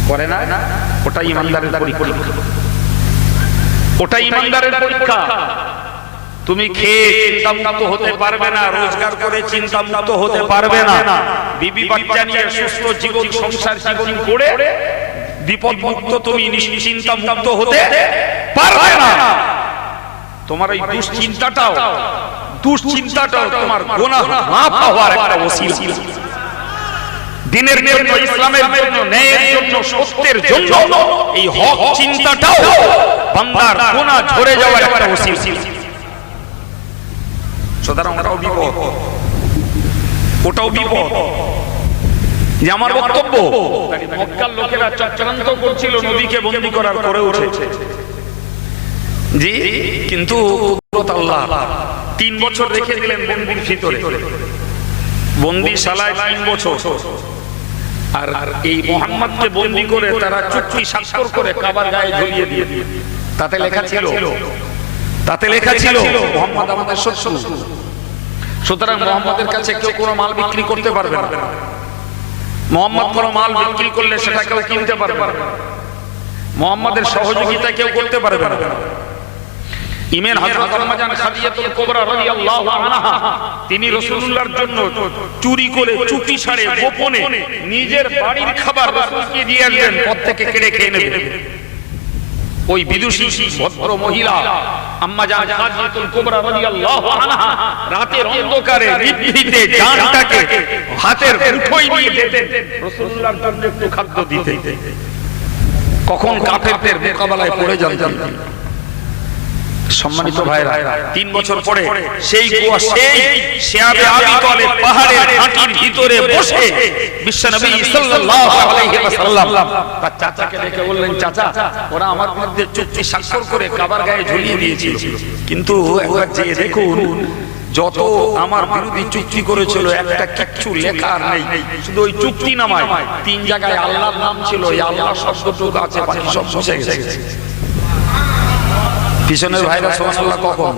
করে না? ওটা ইমানদারের পরীক্ষা, ওটা ইমানদারের পরীক্ষা। তুমি খেয়ে চিন্তামুক্ত হতে পারবে না, রোজগার করে চিন্তামুক্ত হতে পারবে না, বিবি বাচ্চা নিয়ে সুস্থ জীবন সংসার জীবন করে বিপদ মুক্ত তুমি নিশ্চিন্তা মুক্ত হতে পারবে না। তোমার এই দুশ্চিন্তাটাও তোমার গুনাহ মাফ হওয়ার একটা ওসিলা। দিনের জন্য, ইসলামের জন্য, ন্যায়ের জন্য, সত্যের জন্য এই হক চিন্তাটাও বান্দার গুনাহ ঝরে যাওয়ার একটা ওসিলা। সুতরাং ওটাও বিপদ। যে আমার বক্তব্য, মক্কার লোকেরা চক্রান্ত করছিল নবীকে বন্দী করার, করে উঠেছে। জি, কিন্তু কুদরত আল্লাহ 3 বছর রেখে দিলেন বন্দির ভিতরে, বন্দিশালায় 3 বছর। আর এই মুহাম্মদকে বন্দী করে তারা চুক্তি স্বাক্ষর করে কাবার গায়ে ঝুলিয়ে দিয়ে, তাতে লেখা ছিল মুহাম্মদ আমাদের শত্রু। সুতরাং মুহাম্মদের কাছে কেউ কোনো মাল বিক্রি করতে পারবে না। মুহাম্মদ কোনো মাল বিক্রি করলে সেটা কেউ কিনতে পারবে না। মুহাম্মদের সহযোগিতা কেউ করতে পারবে না। ইমাম হযরত আম্মাজান খাদিজাতুল কুবরা রাদিয়াল্লাহু আনহা, তিনি রাসূলুল্লাহর জন্য চুরি করে, চুপি সারে, গোপনে নিজের বাড়ির খাবার রাসূলকে দিয়ে আসলেন, পথ থেকে কেড়ে খেয়ে নেবে। ওই বিদুষী ভদ্র মহিলা আম্মাজান খাদিজাতুল কুবরা রাদিয়াল্লাহু আনহা রাতের অন্ধকারে নিভৃতে জানটাকে হাতের মুঠোয় নিয়ে যেতেন রাসূলুল্লাহর জন্য একটু খাদ্য দিতে। কখন কাফেরদের মোকাবেলায় পড়ে যেতেন। সম্মানিত ভাইরা, 3 বছর পরে সেই গোয়া, সেই শিয়াবে আবি তালেব পাহাড়ের ঘাটির ভিতরে বসে বিশ্বনবী সাল্লাল্লাহু আলাইহি ওয়াসাল্লাম তার চাচাকে ডেকে বললেন, চাচা, ওরা আমার বিরুদ্ধে চুক্তি স্বাক্ষর করে কাবার গায়ে ঝুলিয়ে দিয়েছিল, কিন্তু একবার যেয়ে দেখুন যত আমার বিরোধী চুক্তি করেছিল একটা কিচ্ছু লেখা নেই, শুধু ওই চুক্তি নামায় 3 জায়গায় আল্লাহর নাম ছিল, এই আল্লাহ শব্দটুকু আছে, বাকি সব মুছে গেছে। পিছনের ভাইরা সুবহানাল্লাহ কখন?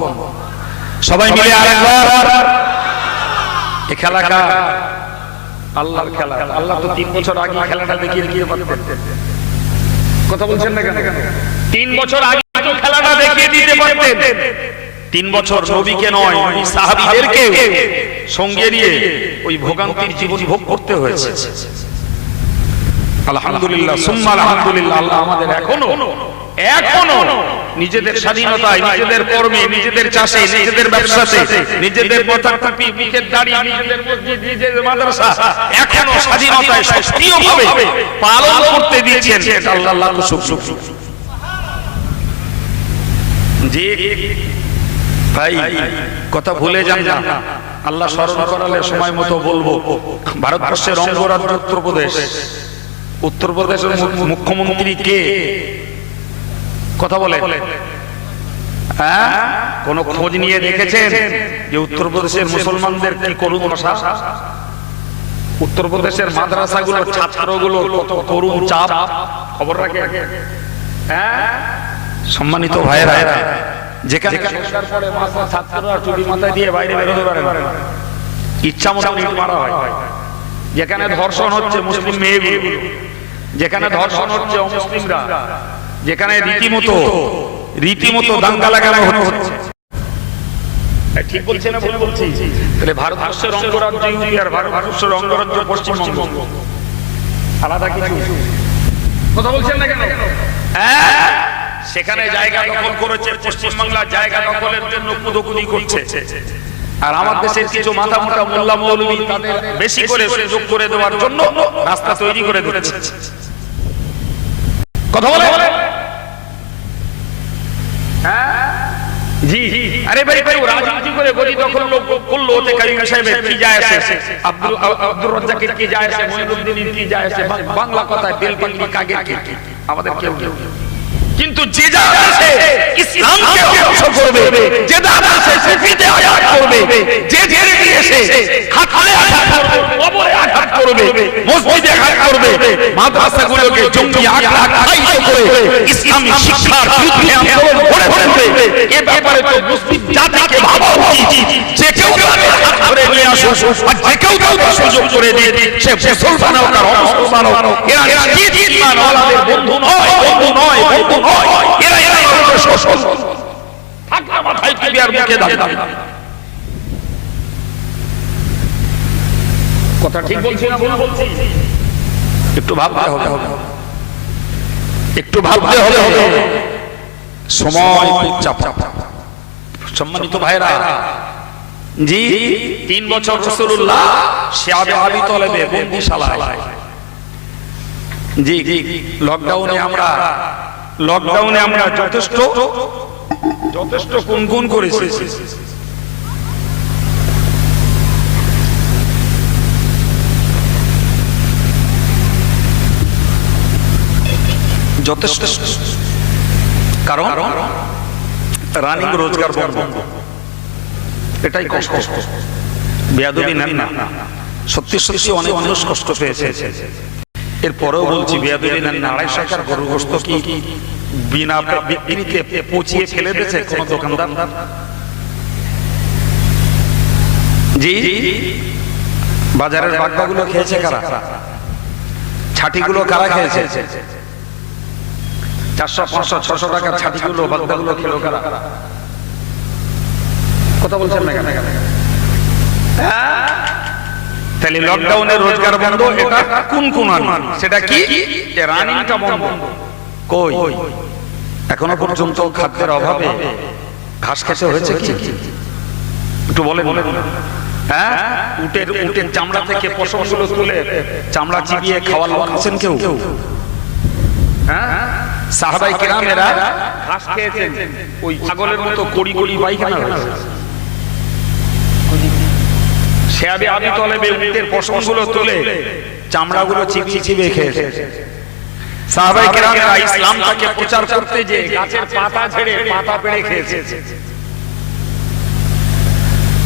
সবাই মিলে আরেকবার। এই খেলা কার? আল্লাহর খেলা। আল্লাহ তো 3 বছর আগে খেলাটা দেখিয়ে পারতেন। কথা বলছেন না কেন? 3 বছর আগে তো খেলাটা দেখিয়ে দিতে পারতেন। 3 বছর নবীকে নয়, সাহাবীদেরকে সঙ্গে নিয়ে ওই ভোগান্তির জীবন ভোগ করতে হয়েছে। আলহামদুলিল্লাহ, সুম্মা আলহামদুলিল্লাহ। আল্লাহ আমাদের এখনো নিজেদের স্বাধীনতায়, নিজেদের কর্মে, নিজেদের চাষে, নিজেদের ব্যবসাতে, নিজেদের মাথার টুপি, মুখের দাড়ি, নিজেদের মসজিদ, নিজেদের মাদ্রাসা এখনো স্বাধীনতায় সক্রিয়ভাবে পালন করতে দিচ্ছেন। আল্লাহ শুকর। জি ভাই, কথা ভুলে যান না। আল্লাহ স্মরণ করালে সময় মতো বলবো। ভারতবর্ষের অঙ্গরাজ্য উত্তরপ্রদেশ, উত্তরপ্রদেশের মুখ্যমন্ত্রী কে? কথা বলে, হ্যাঁ? কোন খোঁজ নিয়ে দেখেছেন যে উত্তরপ্রদেশের মুসলমানদের কি করুণ দশা? উত্তরপ্রদেশের মাদ্রাসাগুলো, ছাত্রগুলো কত করুণ চাপ, খবর রাখে? হ্যাঁ, সম্মানিত ভাইরা, যেখানে ছাত্ররা চুরি মাথায় দিয়ে বাইরে বেরোতে পারে না, ইচ্ছা মতো ইট মারা হয়। যেখানে ধর্ষণ হচ্ছে মুসলিম মেয়েগুলো, যেখানে ধর্ষণ হচ্ছে অমুসলিমরা, যেখানে রীতিমতো দাঙ্গা লাগানো হচ্ছে। ঠিক বলছে না ভুল বলছি? তাহলে ভারতবর্ষের অঙ্গরাজ্য ইউপি আর ভারতবর্ষের অঙ্গরাজ্য পশ্চিমবঙ্গ আলাদা কিছু? কথা বলছেন না কেন? সেখানে জায়গা দখল করেছে, পশ্চিমবাংলার জায়গা দখলের জন্য কুদকুদি করছে। আর আমার দেশের কিছু মাথা মোটা মোল্লা মৌলবী তাদের বেশি করে সুযোগ করে দেওয়ার জন্য রাস্তা তৈরি করে দিচ্ছে। কথা বলে, জি আরে ভাই ভাই, রাজনীতি করে গদি দখল করলো, ওতে কাইম সাহেবের কি যায় আসে? আব্দুর রাজ্জাকের কি যায় আসে? মঈনুদ্দিনের কি যায় আসে? বাংলা কথায় বেলপাল্লি কাগের কি? আমাদের কেউ কিন্তু যে যা আছে ইসলামকে ধ্বংস করবে, যে যা আছে সুফিতে আঘাত করবে, যে জেরে দিয়েছে খাতালে আঘাত করবে, কবরে আঘাত করবে, মসজিদে আঘাত করবে, মাদ্রাসাগুলোকে জঙ্গি আঘাত করে ইসলামী শিক্ষার বিরুদ্ধে আন্দোলন করে ফেলবে। এ ব্যাপারে তো মুসলিম জাতিকে ভাবা উচিত। যে কেউ কাউকে হাত ধরে নিয়ে আসুক আর যে কেউ কাউকে সুযোগ করে দিয়ে সে মুসলমান হোক আর অমুসলমান হোক, এরা ইমান ওয়ালাদের বন্ধু নয়, বন্ধু নয়, বন্ধু নয়। এরা আমাদের শোষণ থাকা মাথায় তুলে আর মুখে দাবি। কথা ঠিক বলছি না ভুল বলছি? একটু ভাবতে হবে, একটু ভাবতে হবে। সময় খুব চাপ। সম্মানিত ভাইরা, জি 3 বছর রাসূলুল্লাহ শিয়াবে আবি তলেবে বন্দিশালায়, জি লকডাউনে আমরা যথেষ্ট গুনগুন করেছি। যথেষ্ট, কারণ রানিং রোজগার বন্ধ, এটাই কষ্ট। বেয়াদবি নেন না, সত্যি সত্যি অনেক মানুষ কষ্ট পেয়েছে। এরপরেও বলছি বেয়াদবি নেন না। 250 টাকার গরুর গোশত কি বিনা বিক্রিতে পচিয়ে ফেলে দিয়েছে কোন দোকানদার? জি বাজারের বাগদাগুলো খেয়েছে কারা? ছাটিগুলো কারা খেয়েছে? 400, 500, 600 টাকার ছাটিগুলো বাগদাগুলো খেলো কারা? কথা বলছেন না কেন? তাহলে লকডাউনের রোজগার বন্ধ, এটা কোন সেটা কি? রানিংটা বন্ধ। কই এখনো পর্যন্ত খাদ্যের অভাবে ঘাস খেতে হয়েছে কি? একটু বলে বলে। হ্যাঁ, উটের চামড়া থেকে পশমগুলো তুলে চামড়া চিবিয়ে খাওয়ার লোক আছেন কেউ? হ্যাঁ, সাহাবায়ে কেরামেরা ঘাস খেয়েছেন, ওই ছাগলের মতো কড়ি কড়ি পায়খানা হয়েছে। শিয়াবে আবি তলেবে উটের পশমগুলো তুলে চামড়াগুলো চিবিয়ে চিবিয়ে খেয়েছে। সাহাবায়ে কেরামেরা ইসলামটাকে প্রচার করতে যে গাছের পাতা ছেড়ে পাতা পেড়ে খেয়েছে।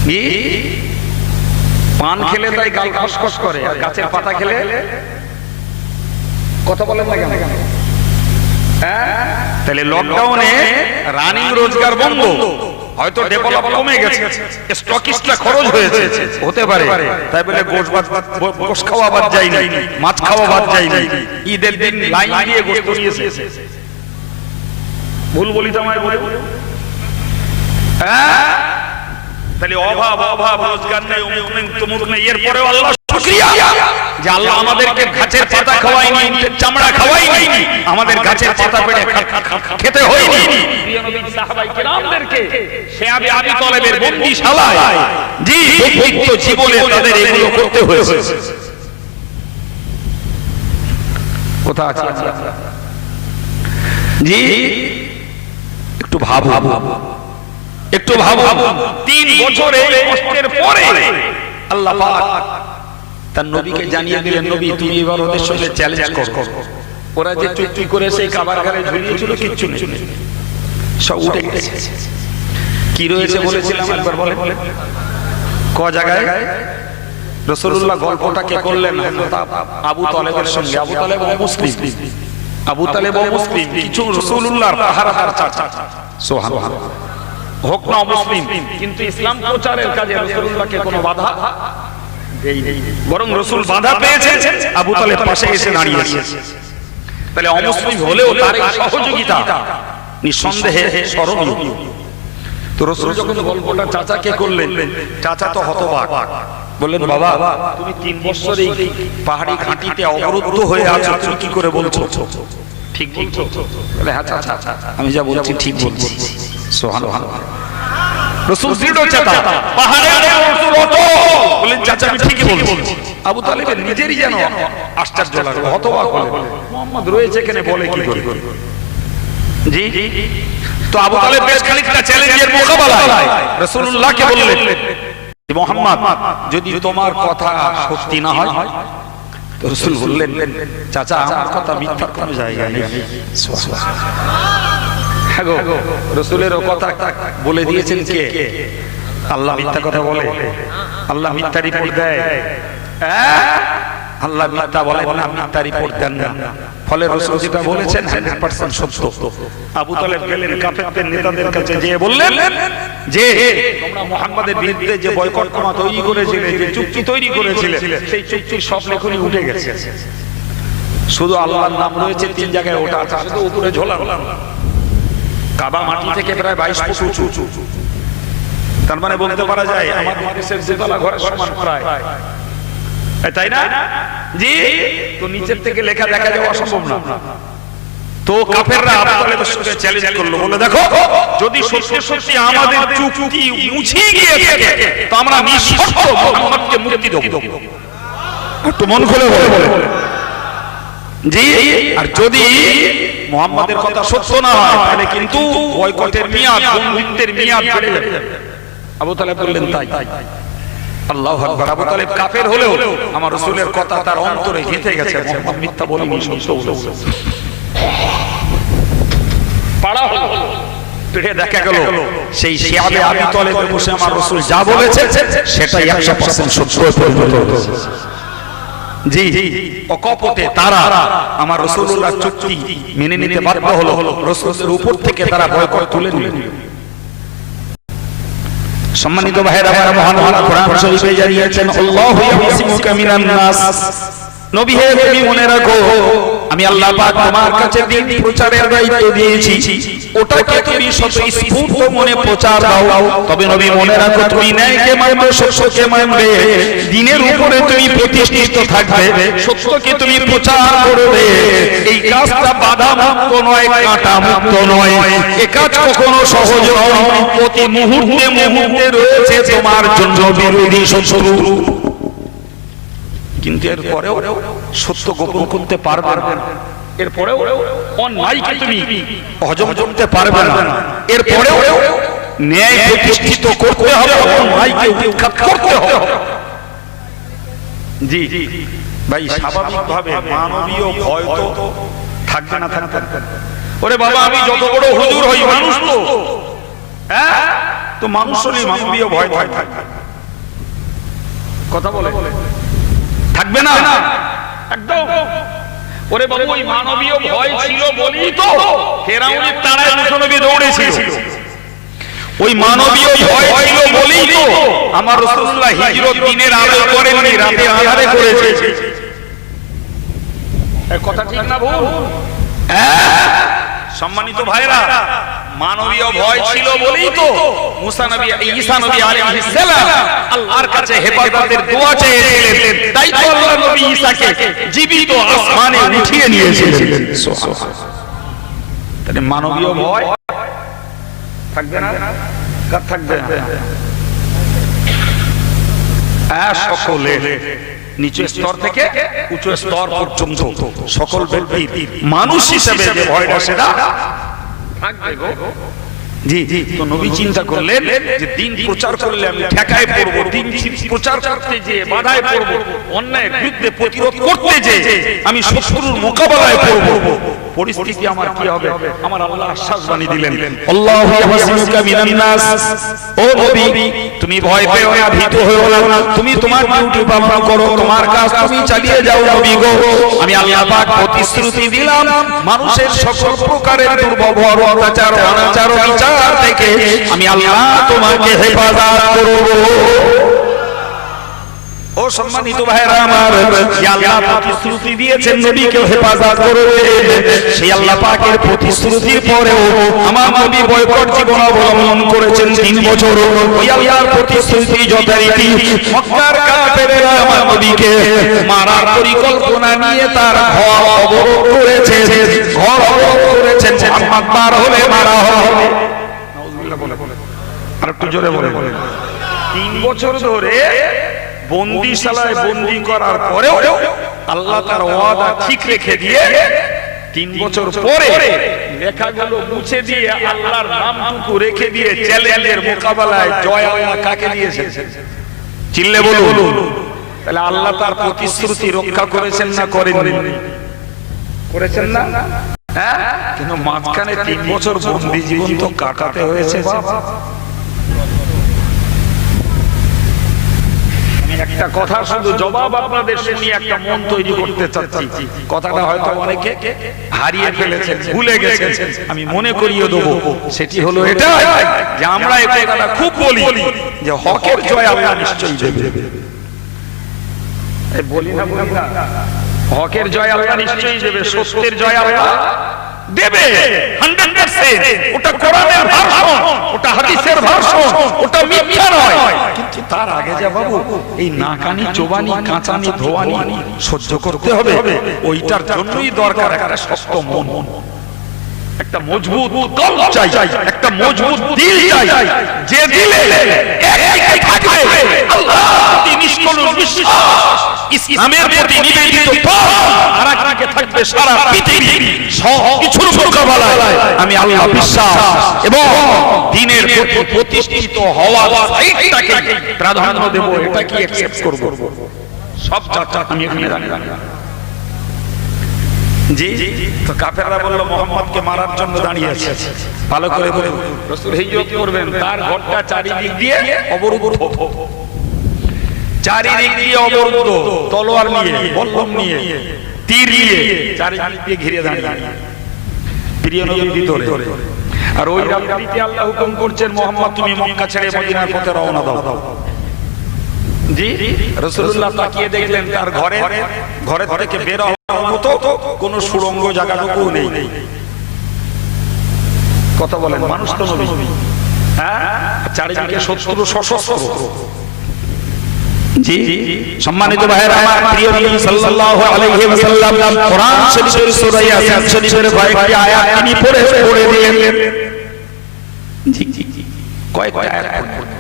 কি পান খেলে তাই গাল খসখস করে, আর গাছের পাতা খেলে কথা বলেন না কেন? তাহলে লকডাউনে রানিং রোজগার বন্ধ, হয়তো ডেভেলপ কমে গেছে, স্টকিস্টরা খরচ হয়েছে, হতে পারে। তাই বলে গোশ খাওয়া বাদ যায়নি, মাছ খাওয়া বাদ যায়নি। ঈদের দিন লাইন দিয়ে গোশত নিয়েছে। ভুল বলি তো আমায় বলে, হ্যাঁ? তাহলে অভাব অভাব, রোজগার নেই, অমুক নেই, তমুক নেই, এরপরেও আল্লাহ শুকরিয়া যে আল্লাহ আমাদেরকে গাছের পাতা খাওয়ায়নি, উটের চামড়া খাওয়ায়নি, আমাদের গাছের পাতা পেড়ে খেতে হয়নি। প্রিয় নবী সাহাবায়ে কেরামদেরকে শেয়াবে আবি তালেবের বন্দিশালায় জি দুর্ভিক্ষ জীবনে তাদের এগুলো করতে হয়েছে। কোথা আছে জি একটু ভাবো, একটু ভাবো। 3 বছর এই কষ্টের পরে আল্লাহ পাক তার নবীকে জানিয়ে দিলেন, নবী তুমি এবার ওদের সঙ্গে চ্যালেঞ্জ করো। ওরা যে চুক্তি করে সেই কাবার ঘরে ঝুলিয়েছিল কিচ্ছু নেই, সব উঠে গেছে। কি রয়েছে বলেছিলাম একবার বলে ক জায়গায় রাসূলুল্লাহ গল্পটা কে করলেন? আবু তালেবের সঙ্গে। আবু তালেব মুসলিম, আবু তালেব মুসলিম, কিছু রাসূলুল্লাহর পাহারাদার চাচা, সুবহানাল্লাহ, হোক না মুসলিম, কিন্তু ইসলাম প্রচারের কাজে রাসূলুল্লাহকে কোনো বাধা দেয়নি, বরং রাসূল বাধা পেয়েছেন, আবু তালেব পাশে এসে দাঁড়িয়েছে। তাহলে অমুসলিম হলেও তার এই সহযোগিতা নিঃসন্দেহে স্মরণীয়। তো রাসূল যখন গল্পটা চাচাকে করলেন, চাচা তো হতবাক, বললেন বাবা তুমি 3 বছর এই পাহাড়ি ঘাটিতে অবরুদ্ধ হয়ে আছো, তুমি কি করে বলছো ঠিক বলছো? বলে হ্যাঁ চাচা আমি যা বলছি ঠিক বলছি। সুবহানাল্লাহ। রাসূল দৃঢ় চাচা, পাহাড়ে রাসূল অটল, বলেন চাচা আমি ঠিকই বলছি। আবু তালেবের নিজেরই যেন আশ্চর্য লাগলো, হতবাক হলেন, মুহাম্মদ রয়েছে এখানে বলে কি করে জি। তো আবু তালেব বেশ খানিকটা চ্যালেঞ্জের মোকাবেলায় রাসূলুল্লাহকে বললেন, মুহাম্মদ যদি তোমার কথা সত্যি না হয়। তো রাসূল বললেন, চাচা আমার কথা মিথ্যার কোনো জায়গা নেই। হ্যাঁ গো, রাসূলের কথা বলে দিয়েছেন কে? আল্লাহ মিথ্যা কথা বলে? আল্লাহ মিথ্যা রিপোর্ট দেয়? আল্লাহ মিথ্যা বলেন না, মিথ্যা রিপোর্ট দেন না। ফলে রাসূল যেটা বলেছেন 100% সত্য। আবু তালেব গেলেন কাফেরদের নেতাদের কাছে, গিয়ে বললেন যে তোমরা মুহাম্মাদের বিরুদ্ধে যে বয়কটনামা তৈরি করেছিলে, যে চুক্তি তৈরি করেছিলে, সেই চুক্তির সব লেখনী উঠে গেছে, শুধু আল্লাহর নাম রয়েছে 3 জায়গায়, ওটা আছে শুধু উপরে ঝোলানো। কাবা মাটি থেকে প্রায় 22 ফুট উঁচু, তার মানে বলতে পারা যায় আমাদের দেশের দোতলা ঘরের সমান প্রায়, তাই না জি? তো নিচের থেকে লেখা দেখা যাওয়া অসম্ভব না। তো কাফেররা আবু তালেবের সঙ্গে চ্যালেঞ্জ করলো, বলে দেখো যদি সত্যি সত্যি আমাদের চুক্তি মুছে গিয়ে থাকে তো আমরা নিঃশর্ত মুহাম্মদকে মুক্তি দেব। একটু মন খুলে বলে জি। আর যদি মুহাম্মাদের কথা সত্য না হয় তাহলে কিন্তু বয়কটের মিয়াদ, বন্ধুত্বের মিয়াদ বেড়ে যাবে। আবু তালেব বললেন তাই। আল্লাহু আকবার। আবু তালেব কাফের হলেও আমার রাসূলের কথা তার অন্তরে গেঁথে গেছে, মুহাম্মদ মিথ্যা বলেনি, সত্য বলেছে। পাড়া হলো, পেটে দেখা গেল সেই শিয়াবে আবি তালেবে বসে আমার রাসূল যা বলেছে সেটাই 100% সত্য পরিণত হয়েছে জি। অকপটে তারা আমার রাসূলুল্লাহর চুক্তি মেনে নিতে বাধ্য হলো, রাসূলের উপর থেকে তারা বয়কট তুলে নিল। সম্মানিত ভাইরা, আমার মহান আল্লাহ কোরআন শরীফে জানিয়েছেন, আল্লাহু ইয়াসিমুকা মিনান নাস, নবী হে তুমি মনে রাখো আমি আল্লাহ পাক তোমার কাছে দিন প্রচারের দায়িত্ব দিয়েছি, ওটাকে তুমি স্বতঃস্ফূর্ত মনে প্রচার দাও। তবে নবী মনে রাখো তুমি ন্যায়কে মানবে, সত্যকে মানবে, দিনের উপরে তুমি প্রতিষ্ঠিত থাকবে, সত্যকে তুমি প্রচার করবে। এই কাজটা বাধা মুক্ত নয়, কাঁটা মুক্ত নয়, এই কাজ কখনো সহজ নয়। প্রতি মুহূর্তে মুহূর্তে রয়েছে তোমার জন্য বিরোধী শত্রু, কিন্তু এরপরেও সত্য গোপন করতে পারবে না, এরপরেও অন্যায়কে তুমি হজম করতে পারবে না, এরপরেও ন্যায় প্রতিষ্ঠিত করতে হবে, অন্যায়কে উৎখাত করতে হবে জি। ভাই স্বাভাবিকভাবে মানবীয় ভয় তো থাকবে না, থাকবে। ওরে বাবা আমি যত বড় হুজুর হই, মানুষ তো, হ্যাঁ তো মানুষেরই মানবীয় ভয় থাকবে, কথা বলে থাকবে না একদম। ওরে বাবু ওই মানবীয় ভয় ছিল বলেই তো ফেরাউনের তাড়ায় মুসা নবী দৌড়েছিল, ওই মানবীয় ভয় ছিল বলেই তো আমার রাসূলুল্লাহ হিজরত দিনের আলোয় করেননি, রাতে আঁধারে করেছে। এই কথা ঠিক না ভুল? সম্মানিত ভাইরা, মানবীয় ভয় ছিল বলেই তো মুসা নবী, ঈসা নবী আলাইহিস সালাম আল্লাহর কাছে হেফাজতের দোয়া চেয়েছিলেন। তাই তো আল্লাহ নবী ঈসাকে জীবিত আসমানে উঠিয়ে নিয়েছিলেন। সুবহানাল্লাহ। তাহলে মানবীয় ভয় থাকবে না? কার থাকবে না? সকলে নিচু স্তর থেকে উচ্চ স্তর পর্যন্ত সকল ব্যক্তি মানুষ হিসেবে যে ভয়টা সেটা থাকবে গো। জি জি। তো নবী চিন্তা করলেন যে দিন প্রচার করলে আমি ঠেকায় পড়ব, দিন প্রচার করতে যে বাধায় পড়ব, অন্যায়ের বিরুদ্ধে প্রতিরোধ করতে যে আমি শত্রুর মোকাবেলায় পড়ব, পরিস্থিতি আমার কি হবে? আমার আল্লাহ আশ্বাস বাণী দিলেন, আল্লাহু ইয়াহসিনুকা মিনান নাস। ও নবী, তুমি ভয় পেও না, ভীত হয়ো না, তুমি তোমার ডিউটি পালন করো, তোমার কাজ তুমি চালিয়ে যাও নবী গো। আমি আল্লাহ পাক প্রতিশ্রুতি দিলাম মানুষের সকল প্রকারের দুর্ব্যবহার, অত্যাচার, অনাচার, বিচার থেকে আমি আল্লাহ তোমাকে হেফাজত করব। ও সম্মানিত ভাইরা আমার, যে আল্লাহ প্রতিশ্রুতি দিয়েছেন নবীকে হেফাজত করবে, সেই আল্লাহ পাকের প্রতিশ্রুতির পরেও আমার নবী বয়কট জীবন অবলম্বন করেছেন 3 বছর। ওই আল্লাহর প্রতিশ্রুতি যথারীতি মক্কার কাফেররা আমার নবীকে মারার পরিকল্পনা নিয়ে তার ঘর অবরোধ করেছে, ঘর অবরোধ করেছেন। মুহাম্মদ পার হলে মারা হবে। নাউজুবিল্লাহ বলে আর একটু জোরে বলে। 3 বছর ধরে বন্দিশালায় বন্দি করার পরেও আল্লাহ তার ওয়াদা ঠিক রেখে দিয়ে 3 বছর পরে লেখাগুলো মুছে দিয়ে আল্লাহর নামটুকু রেখে দিয়ে চ্যালেঞ্জের মোকাবেলায় জয় আল্লাহ কাকে দিয়েছেন? চিল্লে বলুন। তাহলে আল্লাহ তার প্রতিশ্রুতি রক্ষা করেছেন না করেননি? করেছেন না? হ্যাঁ, কিন্তু মাঝখানে 3 বছর বন্দি জীবন তো কাটাতে হয়েছে। একটা কথা শুধু জবাব আপনাদের শুনিয়ে একটা মন তৈরি করতে চাচ্ছি। কথাটা হয়তো অনেকে হারিয়ে ফেলেছেন, ভুলে গেছেন, আমি মনে করিয়ে দেবো। সেটি হলো এটা যে আমরা এই কথাটা খুব বলি যে হকের জয় আল্লাহ নিশ্চয়ই দেবে। বলি না হকের জয় আল্লাহ নিশ্চয়ই দেবে, সত্যের জয় আল্লাহ দেবে 100%। ওটা কোরআনের ভাষণ, ওটা হাদিসের ভাষণ, ওটা মিথ্যা নয়। কিন্তু তার আগে যা বাবু এই নাকানি, চোবানি, কাঁচানি, ধোয়ানি সহ্য করতে হবে। ওইটার জন্যই দরকার একটা শক্ত মন, একটা মজবুত কলব চাই, একটা মজবুত দিল চাই, যে দিলে একাই থাকবে আল্লাহর প্রতি নিষ্কলুষ বিশ্বাস, ইসলামের প্রতি নিবেদিত প্রাণ, আর একদিকে থাকবে সারা পৃথিবী সবকিছুর মোকাবেলায় আমি আল্লাহ বিশ্বাস এবং দ্বীনের প্রতি প্রতিষ্ঠিত হওয়ার সাইডটাকে প্রাধান্য দেব। এটা কি অ্যাকসেপ্ট করব? সব চাচা আমি এখানে জানি। জি, তো কাফেররা বলল মুহাম্মদকে মারার জন্য দাঁড়িয়ে আছে। ভালো করে বলুন, রাসূল হিজরত করবেন, তার ঘরটা চারিদিক দিয়ে অবরুদ্ধ, চারিদিক দিয়ে অবরুদ্ধ, তলোয়ার নিয়ে, বল্লম নিয়ে, তীর নিয়ে চারিদিক দিয়ে ঘিরে দাঁড়িয়ে প্রিয় নবীর ভিতরে। আর ওই রাত্রিতে আল্লাহ হুকুম করছেন মুহাম্মদ তুমি মক্কা ছেড়ে মদিনার পথে রওনা দাও। জি, রাসূলুল্লাহ তাকিয়ে দেখলেন তার ঘরে থেকে বের হওয়ার মতো কোনো সুড়ঙ্গ জায়গাটুকু নেই। কথা বলেন, মানুষ তো নবী, হ্যাঁ, চারিদিকে শত্রু সশস্ত্র। জি, সম্মানিত ভাইরা আমার, প্রিয় নবী সাল্লাল্লাহু আলাইহি ওয়াসাল্লাম কোরআন শরীফের সূরা ইয়াসিন শরীফের কয়েকটি আয়াত তিনি পড়ে দিলেন। জি জি, কয়েকটি আয়াত পড়লেন।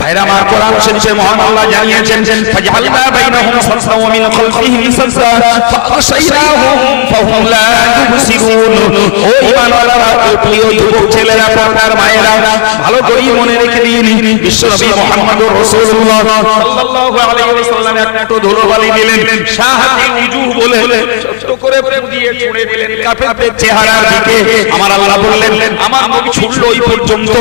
ভাইরা আমার, কোরআন শরীফে মহান আল্লাহ জানিয়েছেন ফাজআলনা বাইনাহুম সাদদা ওয়া মিন খালফিহিম সাদদা ফাআশাইনাহুম ফাহুম লা ইউবসিরুন। ও ঈমানওয়ালারা, প্রিয় যুবক ছেলেরা, পর্দার মায়েরা, ভালো করে মনে রেখে দিন, বিশ্বনবী মুহাম্মদুর রাসূলুল্লাহ সাল্লাল্লাহু আলাইহি ওয়াসাল্লাম একটু ধুলোবালি দিলেন, শাহাতি উজুহ বলে ছোট করে দিয়ে ছুঁড়ে দিলেন কাফেরদের চেহারার দিকে। আমার আল্লাহ বললেন আমার নবী ছুড়লো এই পর্যন্ত,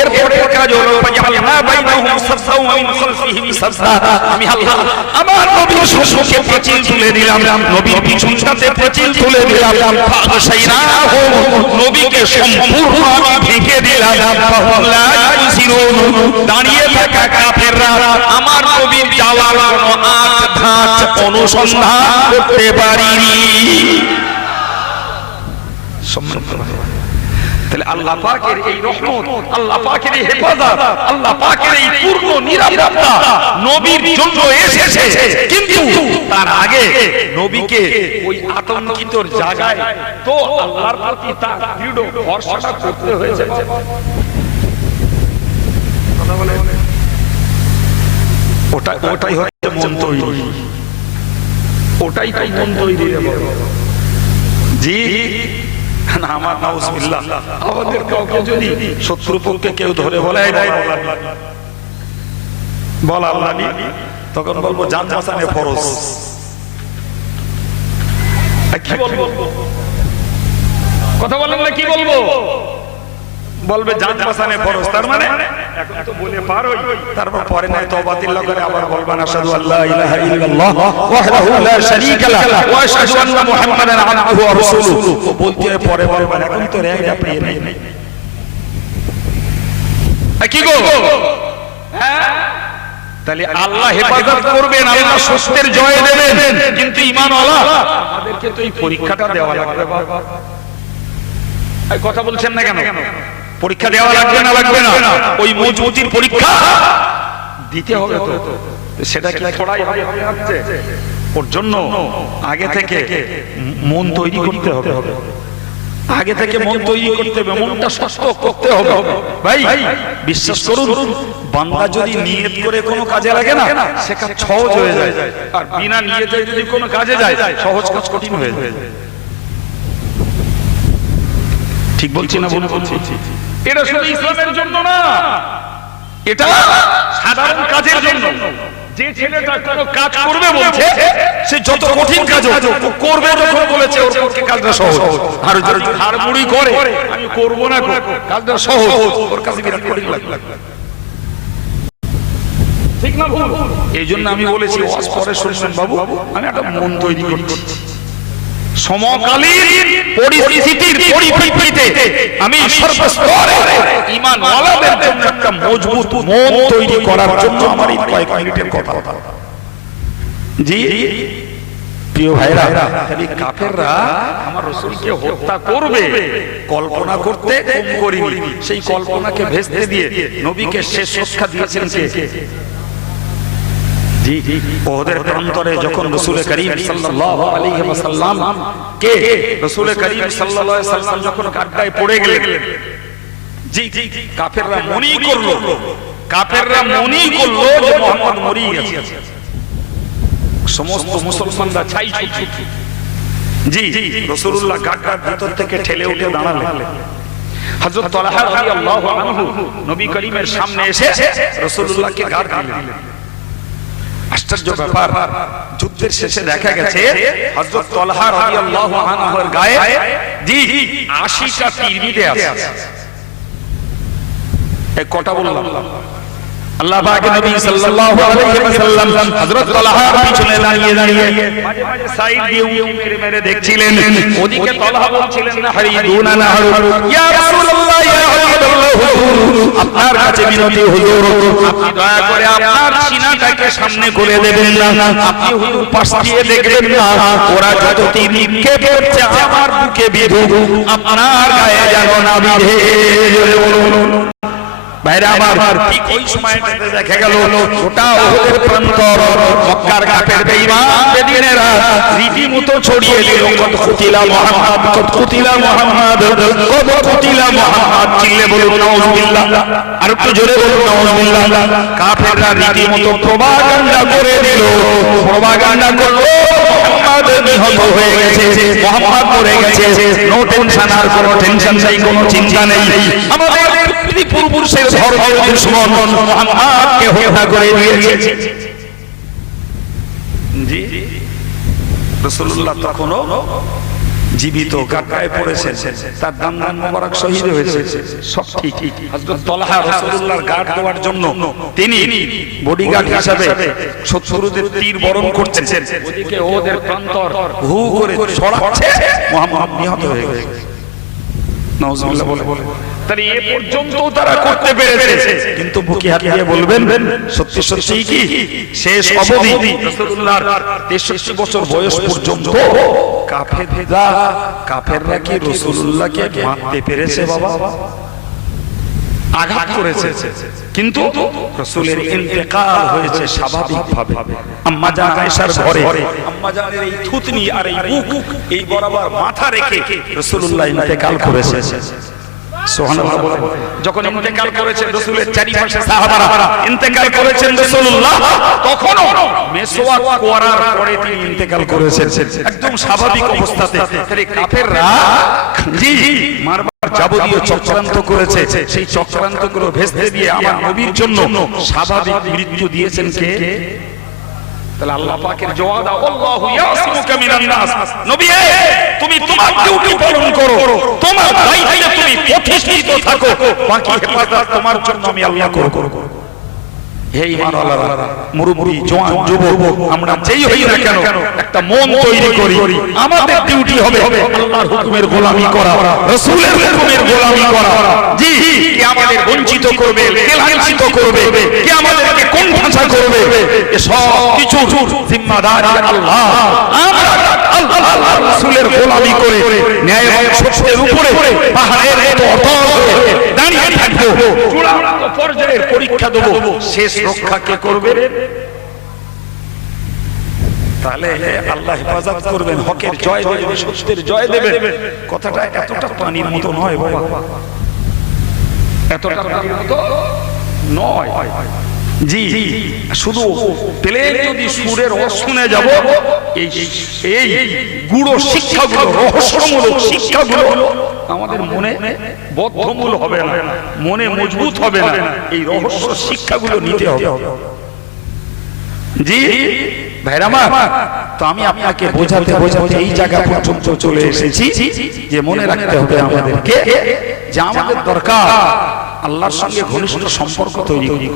এরপরে কাজ হলো ফাজআলনা বাইনাহুম সাদদা ওয়া মিন খালফিহিম সাদদা। আমি আল্লাহ আমার নবীর সম্মুখে পাঁচিল তুলে দিলাম, নবীর পিছনটাতে পাঁচিল তুলে দিলাম, ফাআশাইনাহুম নবীকে সম্পূর্ণ আমি ঢেকে দিলাম, ফাহুম লা ইউবসিরুন। দাঁড়িয়ে থাকা কাফেররা আমার নবীর যাওয়ার কোনো আঁচ ধাঁচ অনুসন্ধান করতে পারেনি। সম্মানিত তাহলে আল্লাহ পাকের এই রহমত, আল্লাহ পাকের এই হেফাজত, আল্লাহ পাকের এই পূর্ণ নিরাপত্তা নবীর জন্য এসেছে, কিন্তু তার আগে নবীকে ওই আতঙ্কিত জায়গায় তো আল্লাহর প্রতি তার দৃঢ় ভরসাটা করতে হয়েছে। ওটাই হচ্ছে মন তৈরি, ওটাই তো মন তৈরি। জি না, আমার নাউজুবিল্লাহ, আমাদের কাউকে যদি শত্রুপক্ষে কেউ ধরে বলে বল আল্লাহ নি, তখন বলবো জান বাঁচানো ফরজ। কি বলবো? কথা বলেন না, কি বলবো? বলবে জান বাঁচানো ফরজ, তার মানে এখন তো বলে পার হই, তারপর পরে নাই তওবাতিল্লাহ করে আবার বলবেন আশহাদু আল্লা ইলাহা ইল্লাল্লাহ ওয়াহদাহু লা শারীকা লাহু ওয়া আশহাদু আন্না মুহাম্মাদান আবদুহু ওয়া রাসূলুহু। বলতে পরে বলবেন এখন তো রেগা পেয়ে নেই। কি গো? হ্যাঁ, তাহলে আল্লাহ হেফাজত করবেন, আল্লাহ সত্যের জয় দেবেন, কিন্তু ঈমানওয়ালা আমাদেরকে তো এই পরীক্ষাটা দেওয়া লাগবে। এই কথা বলছেন না কেন? পরীক্ষা দেওয়া লাগবে না? লাগবে না? ওই মজবুতির পরীক্ষা দিতে হবে তো, সেটা কি ছড়াই হচ্ছে? ওর জন্য আগে থেকে মন তৈরি করতে হবে, আগে থেকে মন তৈরি করতে হবে, মনটা শক্ত করতে হবে। ভাই বিশ্বাস করুন, বান্দা যদি নিয়ত করে কোনো কাজে লাগে না, সে কাজ সহজ হয়ে যায়, আর বিনা নিয়তে যদি কোনো কাজে যায়, সহজ কাজ কঠিন হয়ে যায়। ঠিক বলছি না? বলছি এটা শুধু ইসলামের জন্য না, এটা সাধারণ কাজের জন্য। যে ছেলেটা কোনো কাজ করবে বলছে, সে যত কঠিন কাজ করবে যখন বলেছে, ওর পক্ষে কাজটা সহজ। আর যদি হাড়মুড়ি করে আমি করব না, কাজটা সহজ, ওর কাছে বিরাট কঠিন লাগবে। ঠিক না ভুল? এই জন্য আমি বলেছি ওয়াজ পরে শুনবেন বাবু, আমি একটা মন তৈরি করছি। সমকালীন পরিস্থিতির পরিপ্রেক্ষিতে আমি সর্বস্তরে ঈমানওয়ালাদের জন্য একটা মজবুত মন তৈরি করার জন্য আমার এই কয়েক মিনিটের কথা। জি প্রিয় ভাইরা, খালি কাফেররা আমার রাসূলকে হত্যা করবে কল্পনা করতে কম করিনি, সেই কল্পনাকে ভেস্তে দিয়ে নবীকে শেষ রক্ষা দিয়েছেন কে? জি ওদের প্রান্তরে যখন রাসূল করিম সাল্লাল্লাহু আলাইহি ওয়াসাল্লাম কে রাসূল করিম সাল্লাল্লাহু আলাইহি ওয়াসাল্লাম যখন কাঁটায় পড়ে গেলেন, জি কাফেররা মনি করলো যে মুহাম্মদ মরে গেছে। সমস্ত মুসলমানরা ছাই ছুটি, জি রাসূলুল্লাহ কাঁটার ভিতর থেকে ঠেলে উঠে দাঁড়ালেন। হযরত তালহা রাদিয়াল্লাহু আনহু নবী করিমের সামনে এসে রাসূলুল্লাহকে গাড় দিলেন। আশ্চর্য ব্যাপার, যুদ্ধের শেষে দেখা গেছে হযরত তালহা রাদিয়াল্লাহু আনহুর গায়ে জি 80টা তীর বিঁধে আছে। এই কথা বললাম, আল্লাহ পাক নবী সাল্লাল্লাহু আলাইহি ওয়াসাল্লাম হযরত তালহার পিছনে দাঁড়িয়ে মাঝে মাঝে সাইড দিয়ে মেরে মেরে দেখছিলেন। ওদিকে তালহা বলছিলেন না হারিদুনা নাহরু, ইয়া রাসূলুল্লাহ ইয়া হাবিবাল্লাহ, আপনার কাছে বিনতি হুজুর, আপনি দয়া করে আপনার সিনাটাকে সামনে করে দেবেন না, আপনি হুজুর পাশ দিয়ে দেখবেন না, ওরা যত তীর নিক্ষেপ করছে আমার বুকে বিধু, আপনার গায়ে যেন না বিধে। জোরে বলুন ভাইরা আমার, ঠিক ওই সময়টাতে দেখা গেল গোটা উহুদের প্রান্তর মক্কার কাফের বেঈমান বেদিনেরা রীতিমতো ছড়িয়ে দিল, কত কুতিলা মুহাম্মদ, কত কুতিলা মুহাম্মদ, কত কুতিলা মুহাম্মদ, চিল্লে বলুন নাউজুবিল্লাহ, আর একটু জোরে বলুন নাউজুবিল্লাহ। কাফেররা রীতিমতো প্রপাগান্ডা করে দিল, প্রপাগান্ডা করলো মুহাম্মদ নিহত হয়ে গেছে, মুহাম্মদ মরে গেছে, নো টেনশন, আর কোনো টেনশন নেই, কোনো চিন্তা নেই, আমাদের পূর্বপুরুষের ধর্মের দুশমন মুহাম্মদকে হত্যা করে দিয়েছে। জি রাসূলুল্লাহ তখনও জীবিত, কাটায় পড়েছেন, তার দান মোবারক শহীদ হয়েছে, সব ঠিক। হযরত তালহা রাসূলুল্লাহর গার্ড দেওয়ার জন্য তিনি বডিগার্ড হিসেবে শত্রুদের তীর বরণ করছেন, ওদিকে ওদের প্রান্তর হু করে ছড়াচ্ছে, মুহাম্মদ নিহত হয়ে গেছে। নাউজুবিল্লাহ বলে তাহলে এ পর্যন্ত তারা করতে পেরেছে, কিন্তু বুকে হাত দিয়ে বলবেন সত্যি সত্যি কি শেষ অবধি রাসূলুল্লাহর 63 বছর বয়স পর্যন্ত কাফেররা কি রাসূলুল্লাহকে মারতে পেরেছে বাবা? আঘাত করেছে, কিন্তু রাসূলের ইন্তেকাল হয়েছে স্বাভাবিকভাবে। আম্মা জান আয়েশার ঘরে আম্মা জানের এই থুতনি আর এই বুক এই বরাবর মাথা রেখে রাসূলুল্লাহ ইন্তেকাল করেছে। সুবহানাল্লাহ বলে যখন ইন্তেকাল করেছেন রাসূলের চারিপাশে সাহাবারা ইন্তেকাল করেছেন রাসূলুল্লাহ তখনও মেসওয়াক করার পরে তিনি ইন্তেকাল করেছেন একদম স্বাভাবিক অবস্থাতে। তাই কাফেররা জি মারবার যাবতীয় চক্রান্ত করেছে, সেই চক্রান্তগুলো ভেস্তে দিয়ে আমার নবীর জন্য স্বাভাবিক মৃত্যু দিয়েছেন কে? তাহলে আল্লাহ পাকের জবাব দাও, আল্লাহু ইয়াসিমুকা মিনান নাস। নবী তুমি তোমার ডিউটি পালন করো, তোমার দায়িত্বে তুমি প্রতিষ্ঠিত থাকো, বাকি হেফাজত তোমার জন্য আমি আল্লাহ করব। হে ঈমানওয়ালারা, মুরব্বি, জওয়ান, যুবক, আমরা যেই হই না কেন একটা মন তৈরি করি। আমাদের ডিউটি হবে আল্লাহর হুকুমের গোলামি করা, রাসূলের হুকুমের গোলামি করা। জি, কে আমাদের বঞ্চিত করবে, কে লাঞ্ছিত করবে, কে আমাদেরকে কোন ভাষা করবে, এ সব কিছু জিম্মাদার আল্লাহ। আমরা আল্লাহর রাসূলের গোলামি করে ন্যায় এবং সত্যের উপরে পাহাড়ের মতো অটল হয়ে দাঁড়িয়ে থাকবো। চূড়ান্ত পর্যায়ের পরীক্ষা দেব, শেষ রক্ষা কে করবে? তাহলে আল্লাহ হেফাজত করবেন, হকের জয় দেবেন, সত্যের জয় দেবেন। কথাটা এতটা পানির মতো নয় বাবা, এতটা পানির মতো নয়। জি, শুধু প্লেন যদি সুরের শুনে যাব, এই গুড়ো শিক্ষাগুলো, রহস্যমূলক শিক্ষাগুলো আমাদের মনে বদ্ধমূল হবে না, মনে মজবুত হবে না। এই রহস্য শিক্ষাগুলো নিতে হবে। জি ভাইরা আমার, তো আমি আপনাকে বোঝাতে বোঝাতে এই জায়গা পর্যন্ত চলে এসেছি যে মনে রাখতে হবে আমাদেরকে যে আমাদের দরকার আল্লাহর সঙ্গে ঘনিষ্ঠ সম্পর্ক তৈরি করি।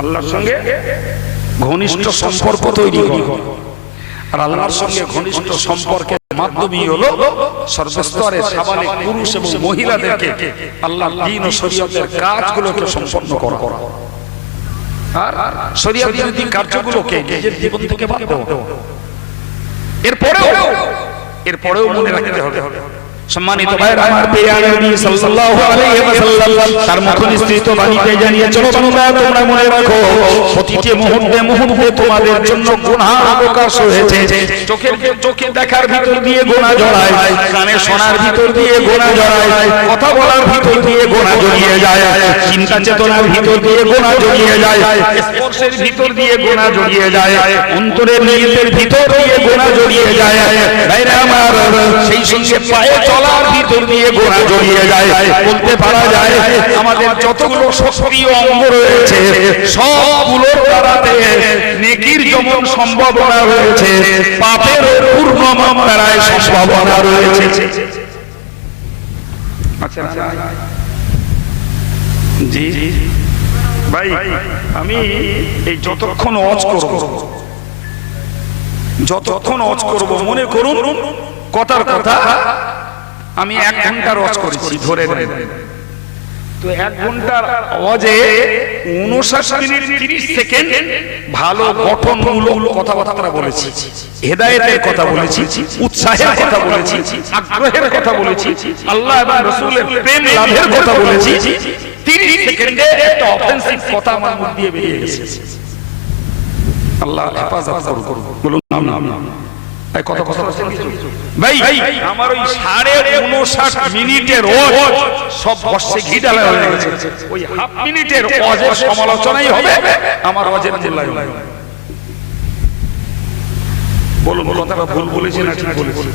আল্লাহর সঙ্গে ঘনিষ্ঠ সম্পর্ক তৈরি করি। আর আল্লাহর সঙ্গে ঘনিষ্ঠ সম্পর্কের মাধ্যমই হলো সর্বস্তরের সাবালিক পুরুষ এবং মহিলাদেরকে আল্লাহর দ্বীন ও শরীয়তের কাজগুলোকে সম্পন্ন করা। আর শরীয়ত বিরোধী কার্যগুলোকে নিজের জীবন থেকে বাদ দেওয়া। এরপরেও মনে রাখতে হবে, সম্মানিত ভাইরা আমার, প্রিয় নবী সাল্লাল্লাহু আলাইহি ওয়াসাল্লাম তার মুখ নিঃসৃত বাণীতে জানিয়েছেন, তোমরা মনে রাখো প্রতিটি মুহূর্তে মুহূর্তে তোমাদের জন্য গুনাহ প্রকাশ হয়েছে। চোখে দেখার ভিতর দিয়ে গুনাহ জড়ায়, কানে শোনার ভিতর দিয়ে গুনাহ জড়ায়, কথা বলার ভিতর দিয়ে গুনাহ জড়িয়ে যায়, চিন্তা চেতনার ভিতর দিয়ে গুনাহ জড়িয়ে যায়, স্পর্শের ভিতর দিয়ে গুনাহ জড়িয়ে যায়, অন্তরের নিয়তের ভিতর দিয়ে গুনাহ জড়িয়ে যায়। ভাইরা আমার, সেই সঙ্গে পায়ে চলার ভিতর দিয়ে গোনা জড়িয়ে যায়। বলতে পারা যায় আমাদের যতগুলো সক্রিয় অঙ্গ রয়েছে সবগুলোর দ্বারাতে নেকির যেমন সম্ভাবনা রয়েছে, পাপের পূর্ণ মাত্রায় সম্ভাবনা রয়েছে। আচ্ছা জি ভাই, আমি এই যতক্ষণ ওয়াজ করব মনে করুন কথার কথা আমি 1 ঘন্টা ওয়াজ করেছি ধরে নেন, তো 1 ঘন্টার ওয়াজে 59 মিনিট 30 সেকেন্ড ভালো গঠনমূলক কথাবার্তা বলেছি, হেদায়েতের কথা বলেছি, উৎসাহের কথা বলেছি, আগ্রহের কথা বলেছি, আল্লাহ এবং রাসূলের প্রেম লাভের কথা বলেছি। 30 সেকেন্ডে একটা অফেন্সিভ কথা আমার মুখ দিয়ে বেরিয়ে গেছে। আল্লাহ হেফাজত করুন, বলুন আমিন। এই কথা ভাই, আমার ওই 59.5 মিনিটের ওয়াজ সব বর্ষে ঘি ঢালা হয়ে গেছে। ওই হাফ মিনিটের ওয়াজের সমালোচনাই হবে আমার ওয়াজের মূল্যায়ন। বলুন কথাটা ভুল বলেছি না ঠিক বলেছি?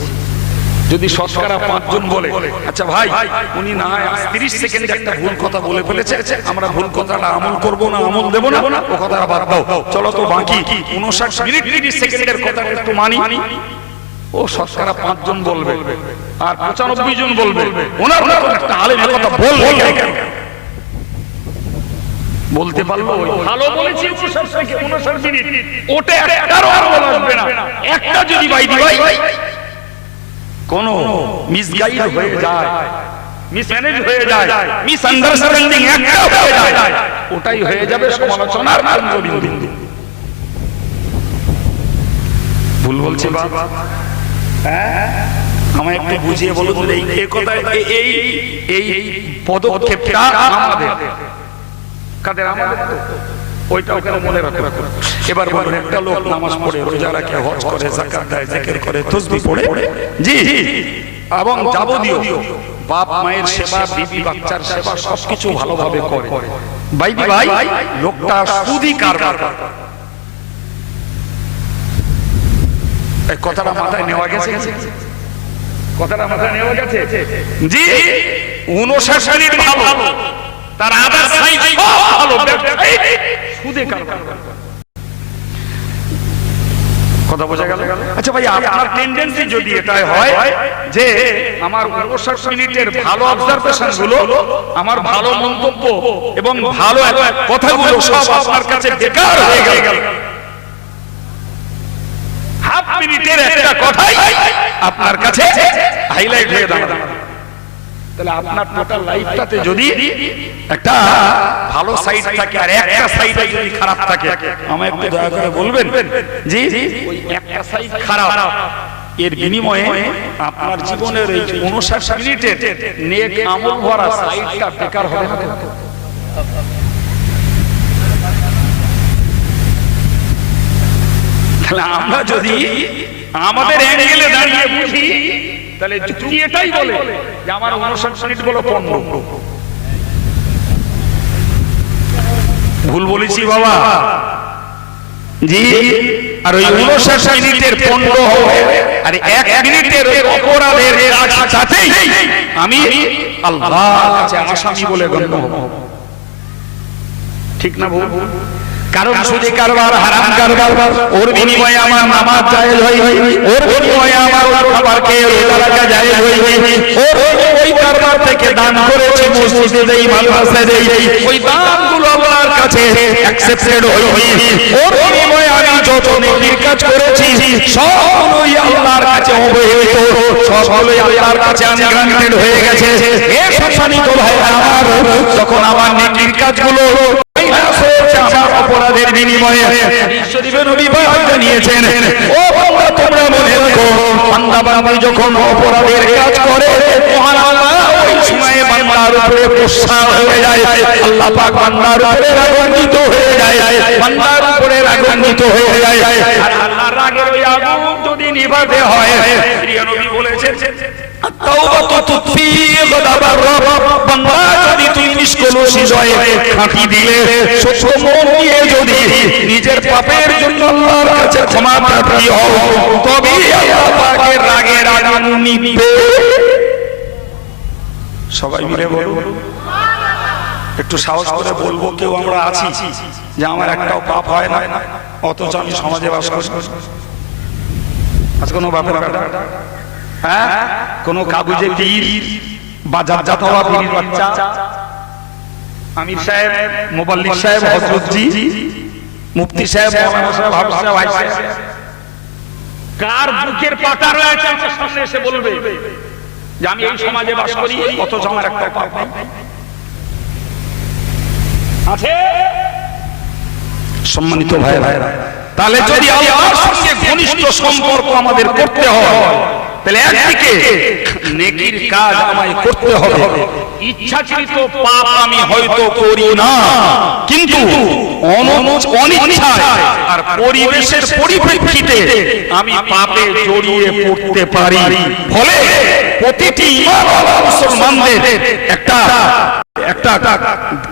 যদি শতকরা 5 জন বলে আচ্ছা ভাই উনি না 30 সেকেন্ডে একটা ভুল কথা বলে ফেলেছে, আমরা ভুল কথাটা আমল করব না আমল দেব না, ও কথাটা বাদ দাও, চলো তো বাকি 59 মিনিট 30 সেকেন্ডের কথাটা একটু মানি। ও শতকরা 5 জন বলবে আর 95 জন বলবে ওনার একটা আলেম কথা বলবে কেন? বলতে পারলো ভালো বলেছি 59 মিনিট, ওটা একটারও আমল আসবে না। একটা যদি বাইদি ভাই কোন মিসগাইড হয়ে যায়, মিসম্যানেজ হয়ে যায়, মিসআন্ডারস্ট্যান্ডিং একটা হয়ে যায়, ওটাই হয়ে যাবে সমালোচনার কেন্দ্রবিন্দু। ভুল বলছি বাবা? হ্যাঁ, আমায় একটু বুঝিয়ে বলুন এই কথা, এই এই পদক্ষেপটা আমাদের কাদের? আমাদের তো ওইটা ওখানে মনে রাখো। এবার বলুন, একটা লোক নামাজ পড়ে, রোজা রাখে, হজ করে, যাকাত দেয়, জিকির করে, তাসবিহ পড়ে, জি এবং যাবতীয় বাপ মায়ের সেবা, বিবি বাচ্চার সেবা সবকিছু ভালোভাবে করে, ভাই লোকটা সুদি কারবার। এই কথাটা মাথায় নেওয়া গেছে? কথাটা মাথায় নেওয়া গেছে? জি, 59 মিনিট ভালো, তার আদার সাইড ভালো, সুদে কারবার। কথা বোঝা গেল? আচ্ছা ভাই, আপনার টেন্ডেন্সি যদি এটাই হয় যে আমার 59 মিনিটের ভালো অবজারভেশন গুলো, আমার ভালো মন্তব্য এবং ভালো কথাগুলো সব আপনার কাছে বেকার হয়ে গেল, হাফ মিনিটের একটা কথাই আপনার কাছে হাইলাইট হয়ে দাঁড়াবে, তাহলে আপনার টোটাল লাইফটাতে যদি একটা ভালো সাইড থাকে আর একটা সাইডে যদি খারাপ থাকে, আমায় একটু দয়া করে বলবেন জি ওই একটা সাইড খারাপ, এর বিনিময়ে আপনার জীবনের এই 59 মিনিটের নেক আমল ভরা সাইডটা বেকার হবে না? তাহলে আমরা যদি আমাদের অ্যাঙ্গেলে দাঁড়িয়ে বুঝি, তাহলে যুক্তি এটাই বলে যে আমার 59 মিনিট গুলো 15। ভুল বলেছি বাবা? জি, আর ওই 59 মিনিটের 15 হবে, আর 1 মিনিটের ওই অপরাধের সাথেই আমি আল্লাহর কাছে আসামি বলে গণ্য হব। ঠিক না ভুল? কারণ সুদী কারবার, হারাম কারবার, ওর বিনিময়ে আমার নামাজ জায়েজ হইবে, ওর বিনিময়ে আমার খাবার খেয়ে রোজা রাখা জায়েজ হইবে, ওর ওই কারবার থেকে দান করেছি, মসজিদে দেই, মাদ্রাসায় দেই, ওই দানগুলো আল্লাহর কাছে অ্যাকসেপ্টেড হইবে, ওর বিনিময়ে আমি যত নেকির কাজ করেছি সবগুলোই আল্লাহর কাছে অবহিত, সবগুলোই আল্লাহর কাছে গ্রান্টেড হয়ে গেছে। এ সম্মানিত ভাইরা আমার, যখন আমার নেকির কাজগুলো আমার অপরাধের বিনিময়ে শরীফে নবী পাক জানিয়েছেন, ও বান্দা তোমরা মনে রাখো, বান্দা বান্দা যখন অপরাধের কাজ করে, মহান আল্লাহ ওই সময়ে বান্দার উপরে গোসা হয়ে যায়, আল্লাহ পাক বান্দার উপরে রাগান্বিত হয়ে যায়, বান্দার উপরে রাগান্বিত হয়ে যায়। আর আল্লাহর রাগের ওই আগুন যদি নিভাতে হয়, প্রিয় নবী বলেছেন, তাওবাতু তুতফি গাদাবার রব, বান্দা যদি তুই নিষ্কলুষী হয়ে খাঁটি দিলে, সত্য মন দিয়ে যদি নিজের পাপের জন্য আল্লাহর কাছে ক্ষমা প্রার্থী হও, তবেই আল্লাহ পাকের রাগের আগুন নিভবে। সবাই মিলে বলুন, একটু সাহস করে বলবো, কেউ আমরা আছি যে আমার একটাও পাপ হয় না, অথচ আমি সমাজে বাস করি। আজ কোনো বাপের বেটা, হ্যাঁ, কোন কাগজে পীর, বাজার জাত হওয়া পীর বাচ্চা, আমির সাহেব, মুবাল্লিগ সাহেব, হযরতজি, মুফতি সাহেব, মাওলানা সাহেব, হাফেজ সাহেব, ভাই সাহেব, কার বুকের পাটা রয়েছে আমার সামনে এসে বলবে যে আমি এই সমাজে বাস করি, অথচ আমার একটা পাপ নেই? আছে? সম্মানিত ভাইরা, তাহলে যদি আল্লাহর সঙ্গে ঘনিষ্ঠ সম্পর্ক আমাদের করতে হয়, তাহলে একদিকে নেকির কাজ আমায় করতে হবে, ইচ্ছাকৃত পাপ আমি হয়তো করি না, কিন্তু অনিচ্ছায় আর পরিবেশের পরিপ্রেক্ষিতে আমি পাপে জড়িয়ে পড়তে পারি। ফলে প্রতিটি ঈমানওয়ালা মুসলমানদের একটা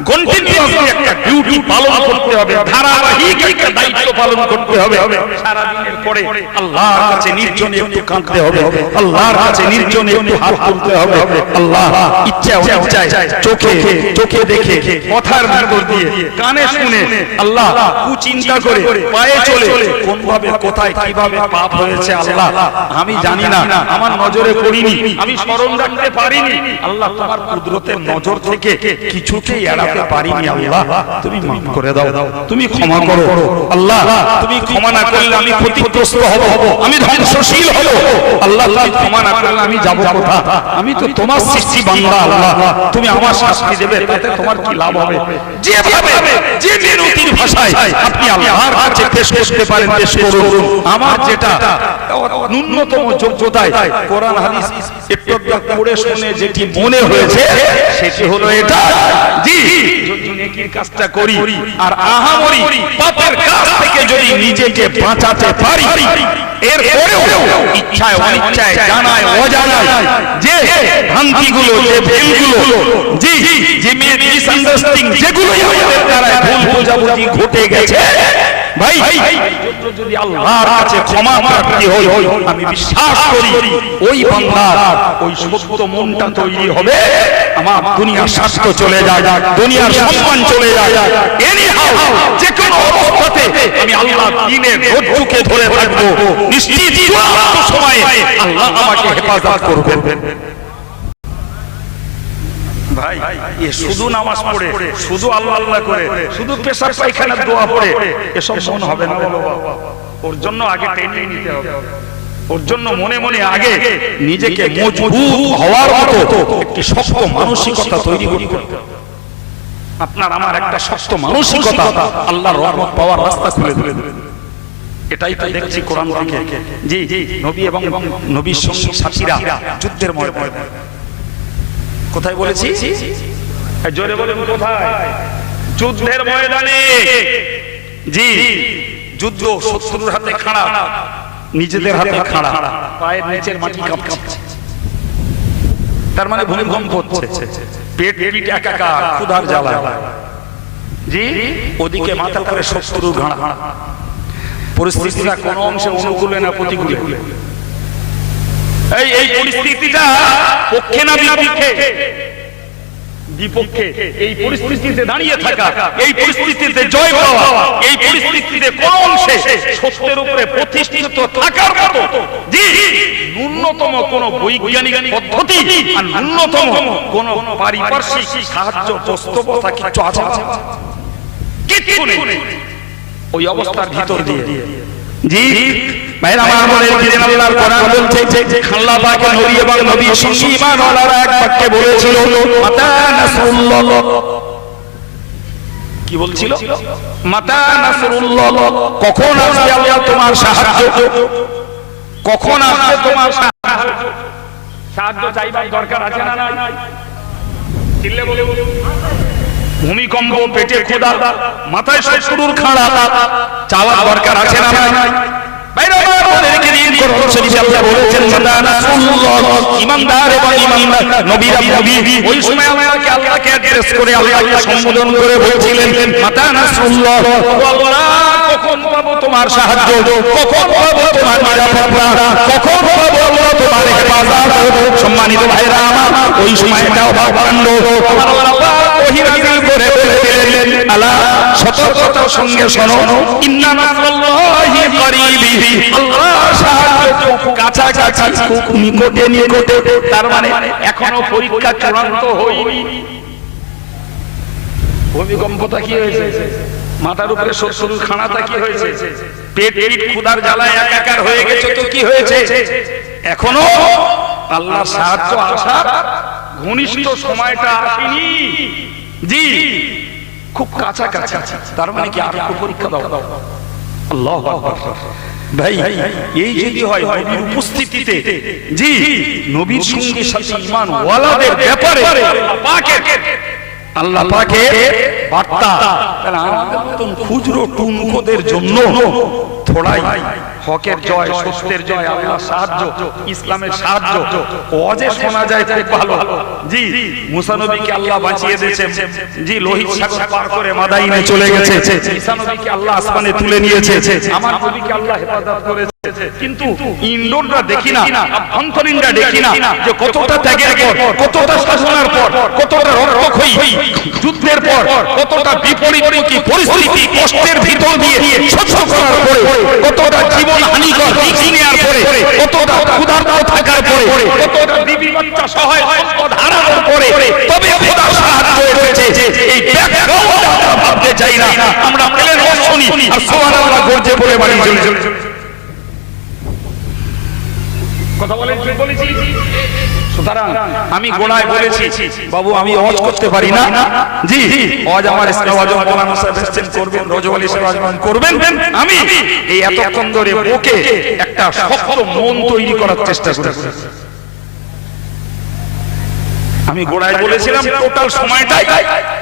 কন্টিনিউয়াসলি একটা ডিউটি পালন করতে হবে, ধারাবাহিক একটা দায়িত্ব পালন করতে হবে। সারা দিনের পরে আল্লাহর কাছে নির্জনে একটু কাঁদতে হবে, আল্লাহর কাছে নির্জনে একটু হাত তুলতে হবে। আল্লাহ ইচ্ছা অনিচ্ছায় চোখে দেখে, কথার ভিতর দিয়ে, কানে শুনে, আল্লাহ কুচিন্তা করে, পায়ে চলে কোন ভাবে কোথায় কিভাবে পাপ হয়েছে আল্লাহ আমি জানি না, আমার নজরে পড়িনি, আমি স্মরণ রাখতে পারিনি। আল্লাহ তোমার কুদরতের নজর থেকে কিছুতেই এড়াতে পারিনি আল্লাহ তুমি মাফ করে দাও, তুমি ক্ষমা করো আল্লাহ। তুমি ক্ষমা না করলে আমি ক্ষতিগ্রস্ত হব, আমি ধ্বংসশীল হব আল্লাহ। তুমি ক্ষমা না করলে আমি যাব কোথা? আমি তো তোমার সৃষ্টি বান্দা আল্লাহ, তুমি আমার শাস্তি দেবে তাতে তোমার কি লাভ হবে? যেভাবে যে মিনতির ভাষায় আপনি আল্লাহর কাছে পেশ করতে পারেন পেশ করুন। আমার যেটা ন্যূনতম যোগ্যতায় কোরআন হাদিস একটু পড়ে শুনে যেটি মনে হয়েছে সেটি হলো এটা, জি যদি নেকির কাজটা করি আর আহামরি পাপের কাজ থেকে যদি নিজেকে বাঁচাতে পারি, এরপরেও ইচ্ছায় অনিচ্ছায় জানায় অজানায় যে ভ্রান্তিগুলো যে ভুলগুলো জি যে মিসআন্ডারস্ট্যান্ডিং যেগুলো আমাদের দ্বারা ভুল বোঝাবুঝি ঘটে গেছে, ভাই যদি আল্লাহর কাছে ক্ষমা প্রার্থী হই, আমি বিশ্বাস করি ওই বান্দার ওই সত্য মনটা তৈরি হবে। আমার দুনিয়ার স্বাস্থ্য চলে যায়, দুনিয়ার সম্মান চলে যায়, এনিহাউ যে কোনো অবস্থাতে আমি আল্লাহর দ্বীনের ধৈর্যকে ধরে থাকবো, নিশ্চিত চূড়ান্ত সময়ে আল্লাহ আমাকে হেফাজত করবেন। ভাই এ শুধু নামাজ পড়ে, শুধু আল্লাহ আল্লাহ করে, শুধু পেশাব পায়খানার দোয়া পড়ে এসব মন হবে না বাবা। ওর জন্য আগে ট্রেনিং নিতে হবে, ওর জন্য মনে মনে আগে নিজেকে মজবুত হওয়ার মতো একটি শক্ত মানসিকতা তৈরি করতে হবে। আপনার আমার একটা শক্ত মানসিকতা আল্লাহর রহমত পাওয়ার রাস্তা খুলে দেবে। এটাই তো দেখছি কোরআন থেকে, জি নবী এবং নবীর সঙ্গী সাথীরা যুদ্ধের ময়দানে, কোথায় বলেছি জোরে বলুন কোথায়? যুদ্ধের ময়দানে, জি যুদ্ধ শত্রুর হাতে খাড়া, নিজেদের হাতে খাড়া, পায়ের নিচের মাটি কাঁপছে, তার মানে ভূমিকম্প হচ্ছে, পেট পিট একাকার, ক্ষুধার জ্বালা, জি ওদিকে মাথা করে শত্রুর ঘাড়া। পরিস্থিতিটা কোন অংশে অনুকূলে না প্রতিকূলে? এই পরিস্থিতিটা পক্ষে না বিপক্ষে? বিপক্ষে। এই পরিস্থিতিতে দাঁড়িয়ে থাকা, এই পরিস্থিতিতে জয় পাওয়া, এই পরিস্থিতিতে কোন অংশে সত্যের উপরে প্রতিষ্ঠিত থাকার মতো জি ন্যূনতম কোন বৈজ্ঞানিক পদ্ধতি আর ন্যূনতম কোন পারিপার্শ্বিক সাহায্য বাস্তবতা কিছু আছে? কিছু নেই। ওই অবস্থার ভিতর দিয়ে জি ভাইরা আমার বলে দিলেন আল্লাহর কোরআন বলছে আল্লাহ পাকের নবী এবং নবীর সঙ্গে ঈমানওয়ালারা এক বাক্যে বলেছিল মাতা নাসরুল্লাহ। কি বলছিল? মাতা নাসরুল্লাহ, কখন আসবে আল্লাহ তোমার সাহায্য? কখন আসবে তোমার সাহায্য? সাহায্য চাইবার দরকার আছে না নাই? চিল্লে বলে ভূমিকম্প, পেটে ক্ষুধা, মাথায় শত্রুর খাড়া, চাওয়ার দরকার আছে না নাই? বাইরে আমাদেরকে দিন কোরআন শরীফে আল্লাহ বলেছেন মাতা নাসরুল্লাহ, ঈমানদার এবং ঈমানদার নবীরা নবী ওই সময় আমাকে আল্লাহকে অ্যাড্রেস করে আল্লাহকে সম্বোধন করে বলছিলেন মাতা নাসরুল্লাহ, আল্লাহ কখন পাবো তোমার সাহায্য, কখন পাবো তোমার নিরাপত্তা, কখন পাবো আল্লাহ তোমার হেফাজত? সম্মানিত ভাইরা আমার, ওই সময়টাও ভাবকাণ্ড আমার আল্লাহ ওহী নাযিল করে বলেছিলেন আলা সতর্কতার সঙ্গে শোনো, ইন্না নাসরুল্লাহি করিবি, আল্লাহর সাহায্য খুব কাছাকাছি, খুব নিকটে নিকটে। তার মানে এখনো পরীক্ষা চূড়ান্ত হয়নি। ভূমিকম্পটা কি হয়েছে? মাথার উপরে শত্রুর খানাটা কি হয়েছে? পেট ক্ষুধার জ্বালায় একাকার হয়ে গেছে, তো কি হয়েছে? এখনো আল্লাহর সাহায্য আসার ঘনিষ্ঠ সময়টা আসেনি, জি খুব কাছাকাছি। তার মানে কি আর একটু পরীক্ষা দাও। আল্লাহু আকবার। ভাই এই যদি হয় নবীর উপস্থিতিতে, জি নবীর সঙ্গে সাথে ঈমান ওয়ালাদের ব্যাপারে আল্লাহ পাকের বার্তা, তাহলে আমাদের মতন খুচরো টুনকোদের জন্য থোড়াই হকের জয়, সত্যের জয়, আল্লাহর সাহায্য, ইসলামের সাহায্য ওয়াজে শোনা যায় খুব ভালো। জি মুসা নবীকে আল্লাহ বাঁচিয়ে দিয়েছেন, জি লোহিত সাগর পার করে মাদাইনে চলে গেছে, ঈসা নবীকে আল্লাহ আসমানে তুলে নিয়েছে, আমার নবীকে আল্লাহ হেফাজত করেছে। কিন্তু ইন্দ্ররা দেখি না, অভ্যন্তরীণরা দেখি না যে কতটা ত্যাগের পর, কতটা সাধনার পর, কতটা রক্তক্ষয়ী যুদ্ধের পর, কতটা বিপরীতমুখী পরিস্থিতি কষ্টের ভিতর দিয়ে সহ্য করার পরে, কতটা জীবন হানিকর রিস্ক নেওয়ার পরে, কতটা ক্ষুধার্ত থাকার পরে, কতটা বিবি বাচ্চা সহায় সম্পদ হারানোর পরে তবে খোদার সাহায্য এসেছে। চাই না, আমরা প্লেন ওয়াজ শুনি আর সুবহানাল্লাহ গর্জে বলে বাড়ি চলে যাই। কথা বলেন, ঠিক বলেছি? সুতরাং আমি গোড়ায় বলেছি বাবু আমি ওয়াজ করতে পারি না, জি ওয়াজ আমার ওয়াজ মাওলানা সাহেব এসেছেন করবেন, রজওয়ালি সাহেব আজমান করবেন, আমি এই এতক্ষণ ধরে বকে একটা শক্ত মন তৈরি করার চেষ্টা করেছি। আমি গোড়ায় বলেছিলাম টোটাল সময়টাই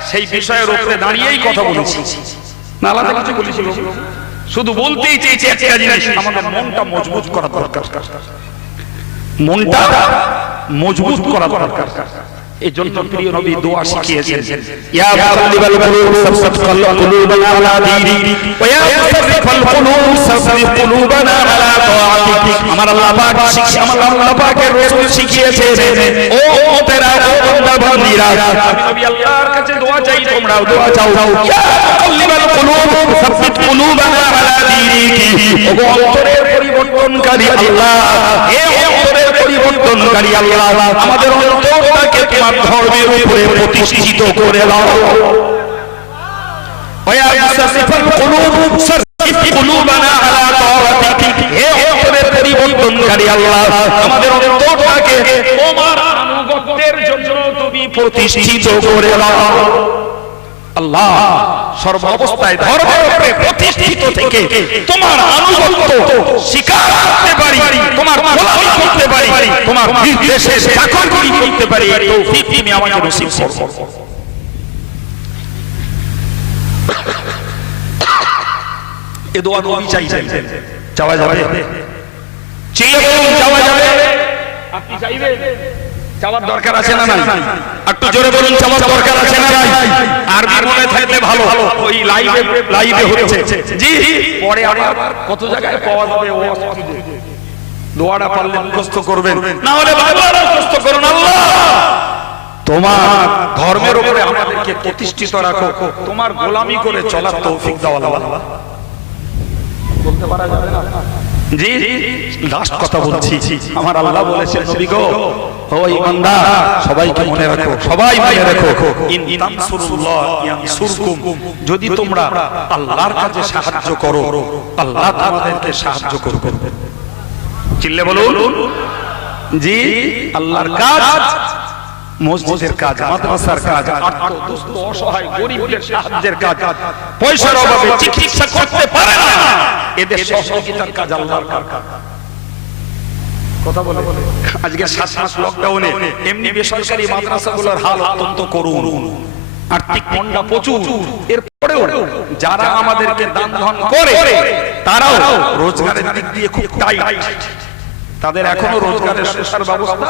সেই বিষয়ের উপরে দাঁড়িয়েই কথা বলেছি, না আলাদা কিছু বলেছিল। শুধু বলতেই চেয়েছি একটা জিনিস, আমাদের মনটা মজবুত করা দরকার, মনটা মজবুত করা দরকার। এই জন্য প্রিয় নবী দোয়া শিখিয়েছেন, ইয়া মুকাল্লিবাল কুলুব সাব্বিত কুলুবানা আলা দীনিক ওয়া ইয়া মুসাররিফাল কুলুব সাব্বিত কুলুবানা আলা তাআতিক। আমার আল্লাহ পাক শিখিয়ে, আমার আল্লাহ পাকের রাসূল শিখিয়েছেন, ও উম্মতেরা, ও বান্দা বান্দীরা, আমি নবী আল্লাহর কাছে দোয়া চাই, তোমরাও দোয়া চাও, ইয়া মুকাল্লিবাল কুলুব সাব্বিত কুলুবানা আলা দীনিক। ও অন্তরের পরিবর্তনকারী আল্লাহ, হে অন্তরের পরিবর্তনকারী আল্লাহ, আমাদের অন্তরটাকে তোমার ধর্মের উপরে প্রতিষ্ঠিত করে দাও। ওয়া মুসাররিফাল কুলুব সাররিফ কুলুবানা আলা তাআতিক। হে অন্তরের পরিবর্তনকারী আল্লাহ, আমাদের অন্তরটাকে তোমার আনুগত্যের জন্য তুমি প্রতিষ্ঠিত করে দাও। আল্লাহ সর্ব অবস্থায় ধর্মের উপরে প্রতিষ্ঠিত থেকে তোমার আনুগত্য স্বীকার করতে পারি, তোমার গোলামি করতে পারি, তোমার নির্দেশে চাকরগিরি করতে পারি, এই তৌফিক তুমি আমাকে নসিব করো। এ দোয়া নবী চাইছেন, চাওয়া যাবে? চিল্লে বলুন যাওয়া যাবে? আপনি চাইবেন? চাওয়ার দরকার আছে না নাই? একটু জোরে বলুন, চাওয়ার দরকার আছে না নাই? আর মনে থাকলে ভালো, ওই লাইভে হচ্ছে, জি পরে আবার কত জায়গায় পাওয়া যাবে ও দোয়াটা পারলে মুখস্থ করবেন, না হলে বারবার মুখস্থ করুন। আল্লাহ তোমার ধর্মের উপরে আমাদেরকে প্রতিষ্ঠিত রাখো, তোমার গোলামি করে চলার তৌফিক দাও আল্লাহ। বলতে পারা যাবে না? জি লাস্ট কথা বলছি, আমার আল্লাহ বলেছেন নবী গো, ও ঈমানদার সবাইকে মনে রাখো, সবাই মনে রাখো, ইন তানসুরুল্লাহ ইয়ানসুরকুম, যদি তোমরা আল্লাহর কাজে সাহায্য করো আল্লাহ তোমাদেরকে সাহায্য করবে। চিল্লে বলুন জি, আল্লাহর কাজ, মসজিদের কাজ, মাদ্রাসার কাজ, আর্তদুস্থ অসহায় গরিবদের সাহায্যের কাজ, পয়সার অভাবে চিকিৎসা করতে পারে না, এদের সহযোগিতার কাজ আল্লাহর কাজ। কথা বলে আজকে 7 মাস লকডাউনে এমনি বেসরকারি মাদ্রাসাগুলোর হাল অত্যন্ত করুণ, আর্থিক মন্দা প্রচুর, এরপরেও যারা আমাদেরকে দান ধ্যান করে তারাও রোজগারের দিক দিয়ে খুব টাইট, তাদের এখনো রোজগারের শেষার ব্যবস্থা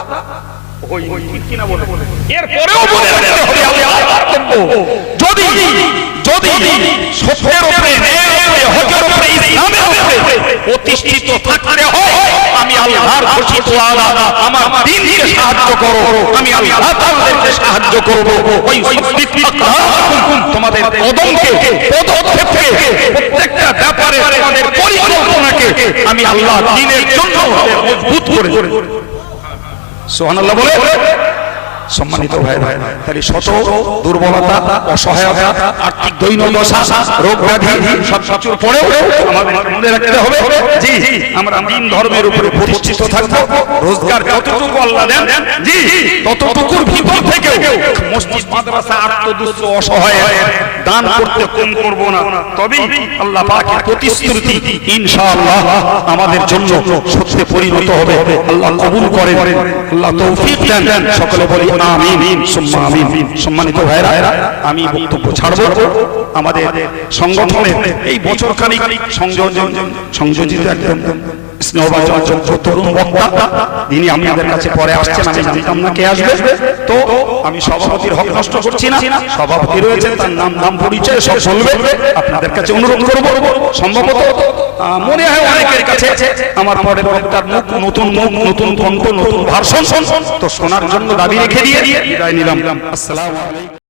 এরপরেও মনে রাখতে হবে আল্লাহর কর্তব্য, যদি সত্যের উপরে, হকের উপরে, ইসলামের উপরে প্রতিষ্ঠিত থাকতে হয়, আমি আল্লাহর ঘোষিত আল্লাহ আমার দ্বীনকে সাহায্য করো, আমি আল্লাহ তাআলাকে সাহায্য করব। ওই তোমাদের কদমকে, পদক্ষেপকে, প্রত্যেকটা ব্যাপারে তোমাদের পরিকল্পনাকে আমি আল্লাহ দ্বীনের জন্য মজবুত করে দেব। সুবহানাল্লাহ বলে। সম্মানিত ভাই, তাহলে শত দুর্বলতা, অসহায়তা, আর্থিক দৈন্যদশা, রোগ ব্যাধি সব কিছুর পরেও আমাদের মনে রাখতে হবে জি আমরা দ্বীন ধর্মের উপরে প্রতিষ্ঠিত থাকবো। রোজগার যতটুকু আল্লাহ দেন জি ততটুকুর ভিতর থেকে মসজিদ মাদ্রাসা আর্তদুস্থ অসহায় দান করতে কম করব না, তবেই আল্লাহ পাকের প্রতিশ্রুতি ইনশাআল্লাহ আমাদের জন্য সত্যে পরিণত হবে। আল্লাহ কবুল করেন, আল্লাহ তৌফিক দেন, সকলে বলি আমিন সুম্মা আমিন। সম্মানিত ভাইরা, আমি বক্তব্য ছাড়বো। আমাদের সংগঠনের এই বছরখানিক সংযোজিত একদম স্নেহভাজন যোগ্য তরুণ বক্তা, যিনি আপনাদের কাছে পরে আসছেন, আমি জানতাম না কে আসবে, তো আমি সভাপতির হক নষ্ট করছি না, সভাপতি রয়েছে, তার নাম পরিচয় সব বলবে। আপনাদের কাছে অনুরোধ করব, সম্ভবত মনে হয় অনেকের কাছে আমার পরের বক্তার মুখ, নতুন মুখ, নতুন কণ্ঠ, নতুন ভার্সন তো শোনার জন্য দাবি রেখে দিয়ে বিদায় নিলাম। আসসালামু আলাইকুম।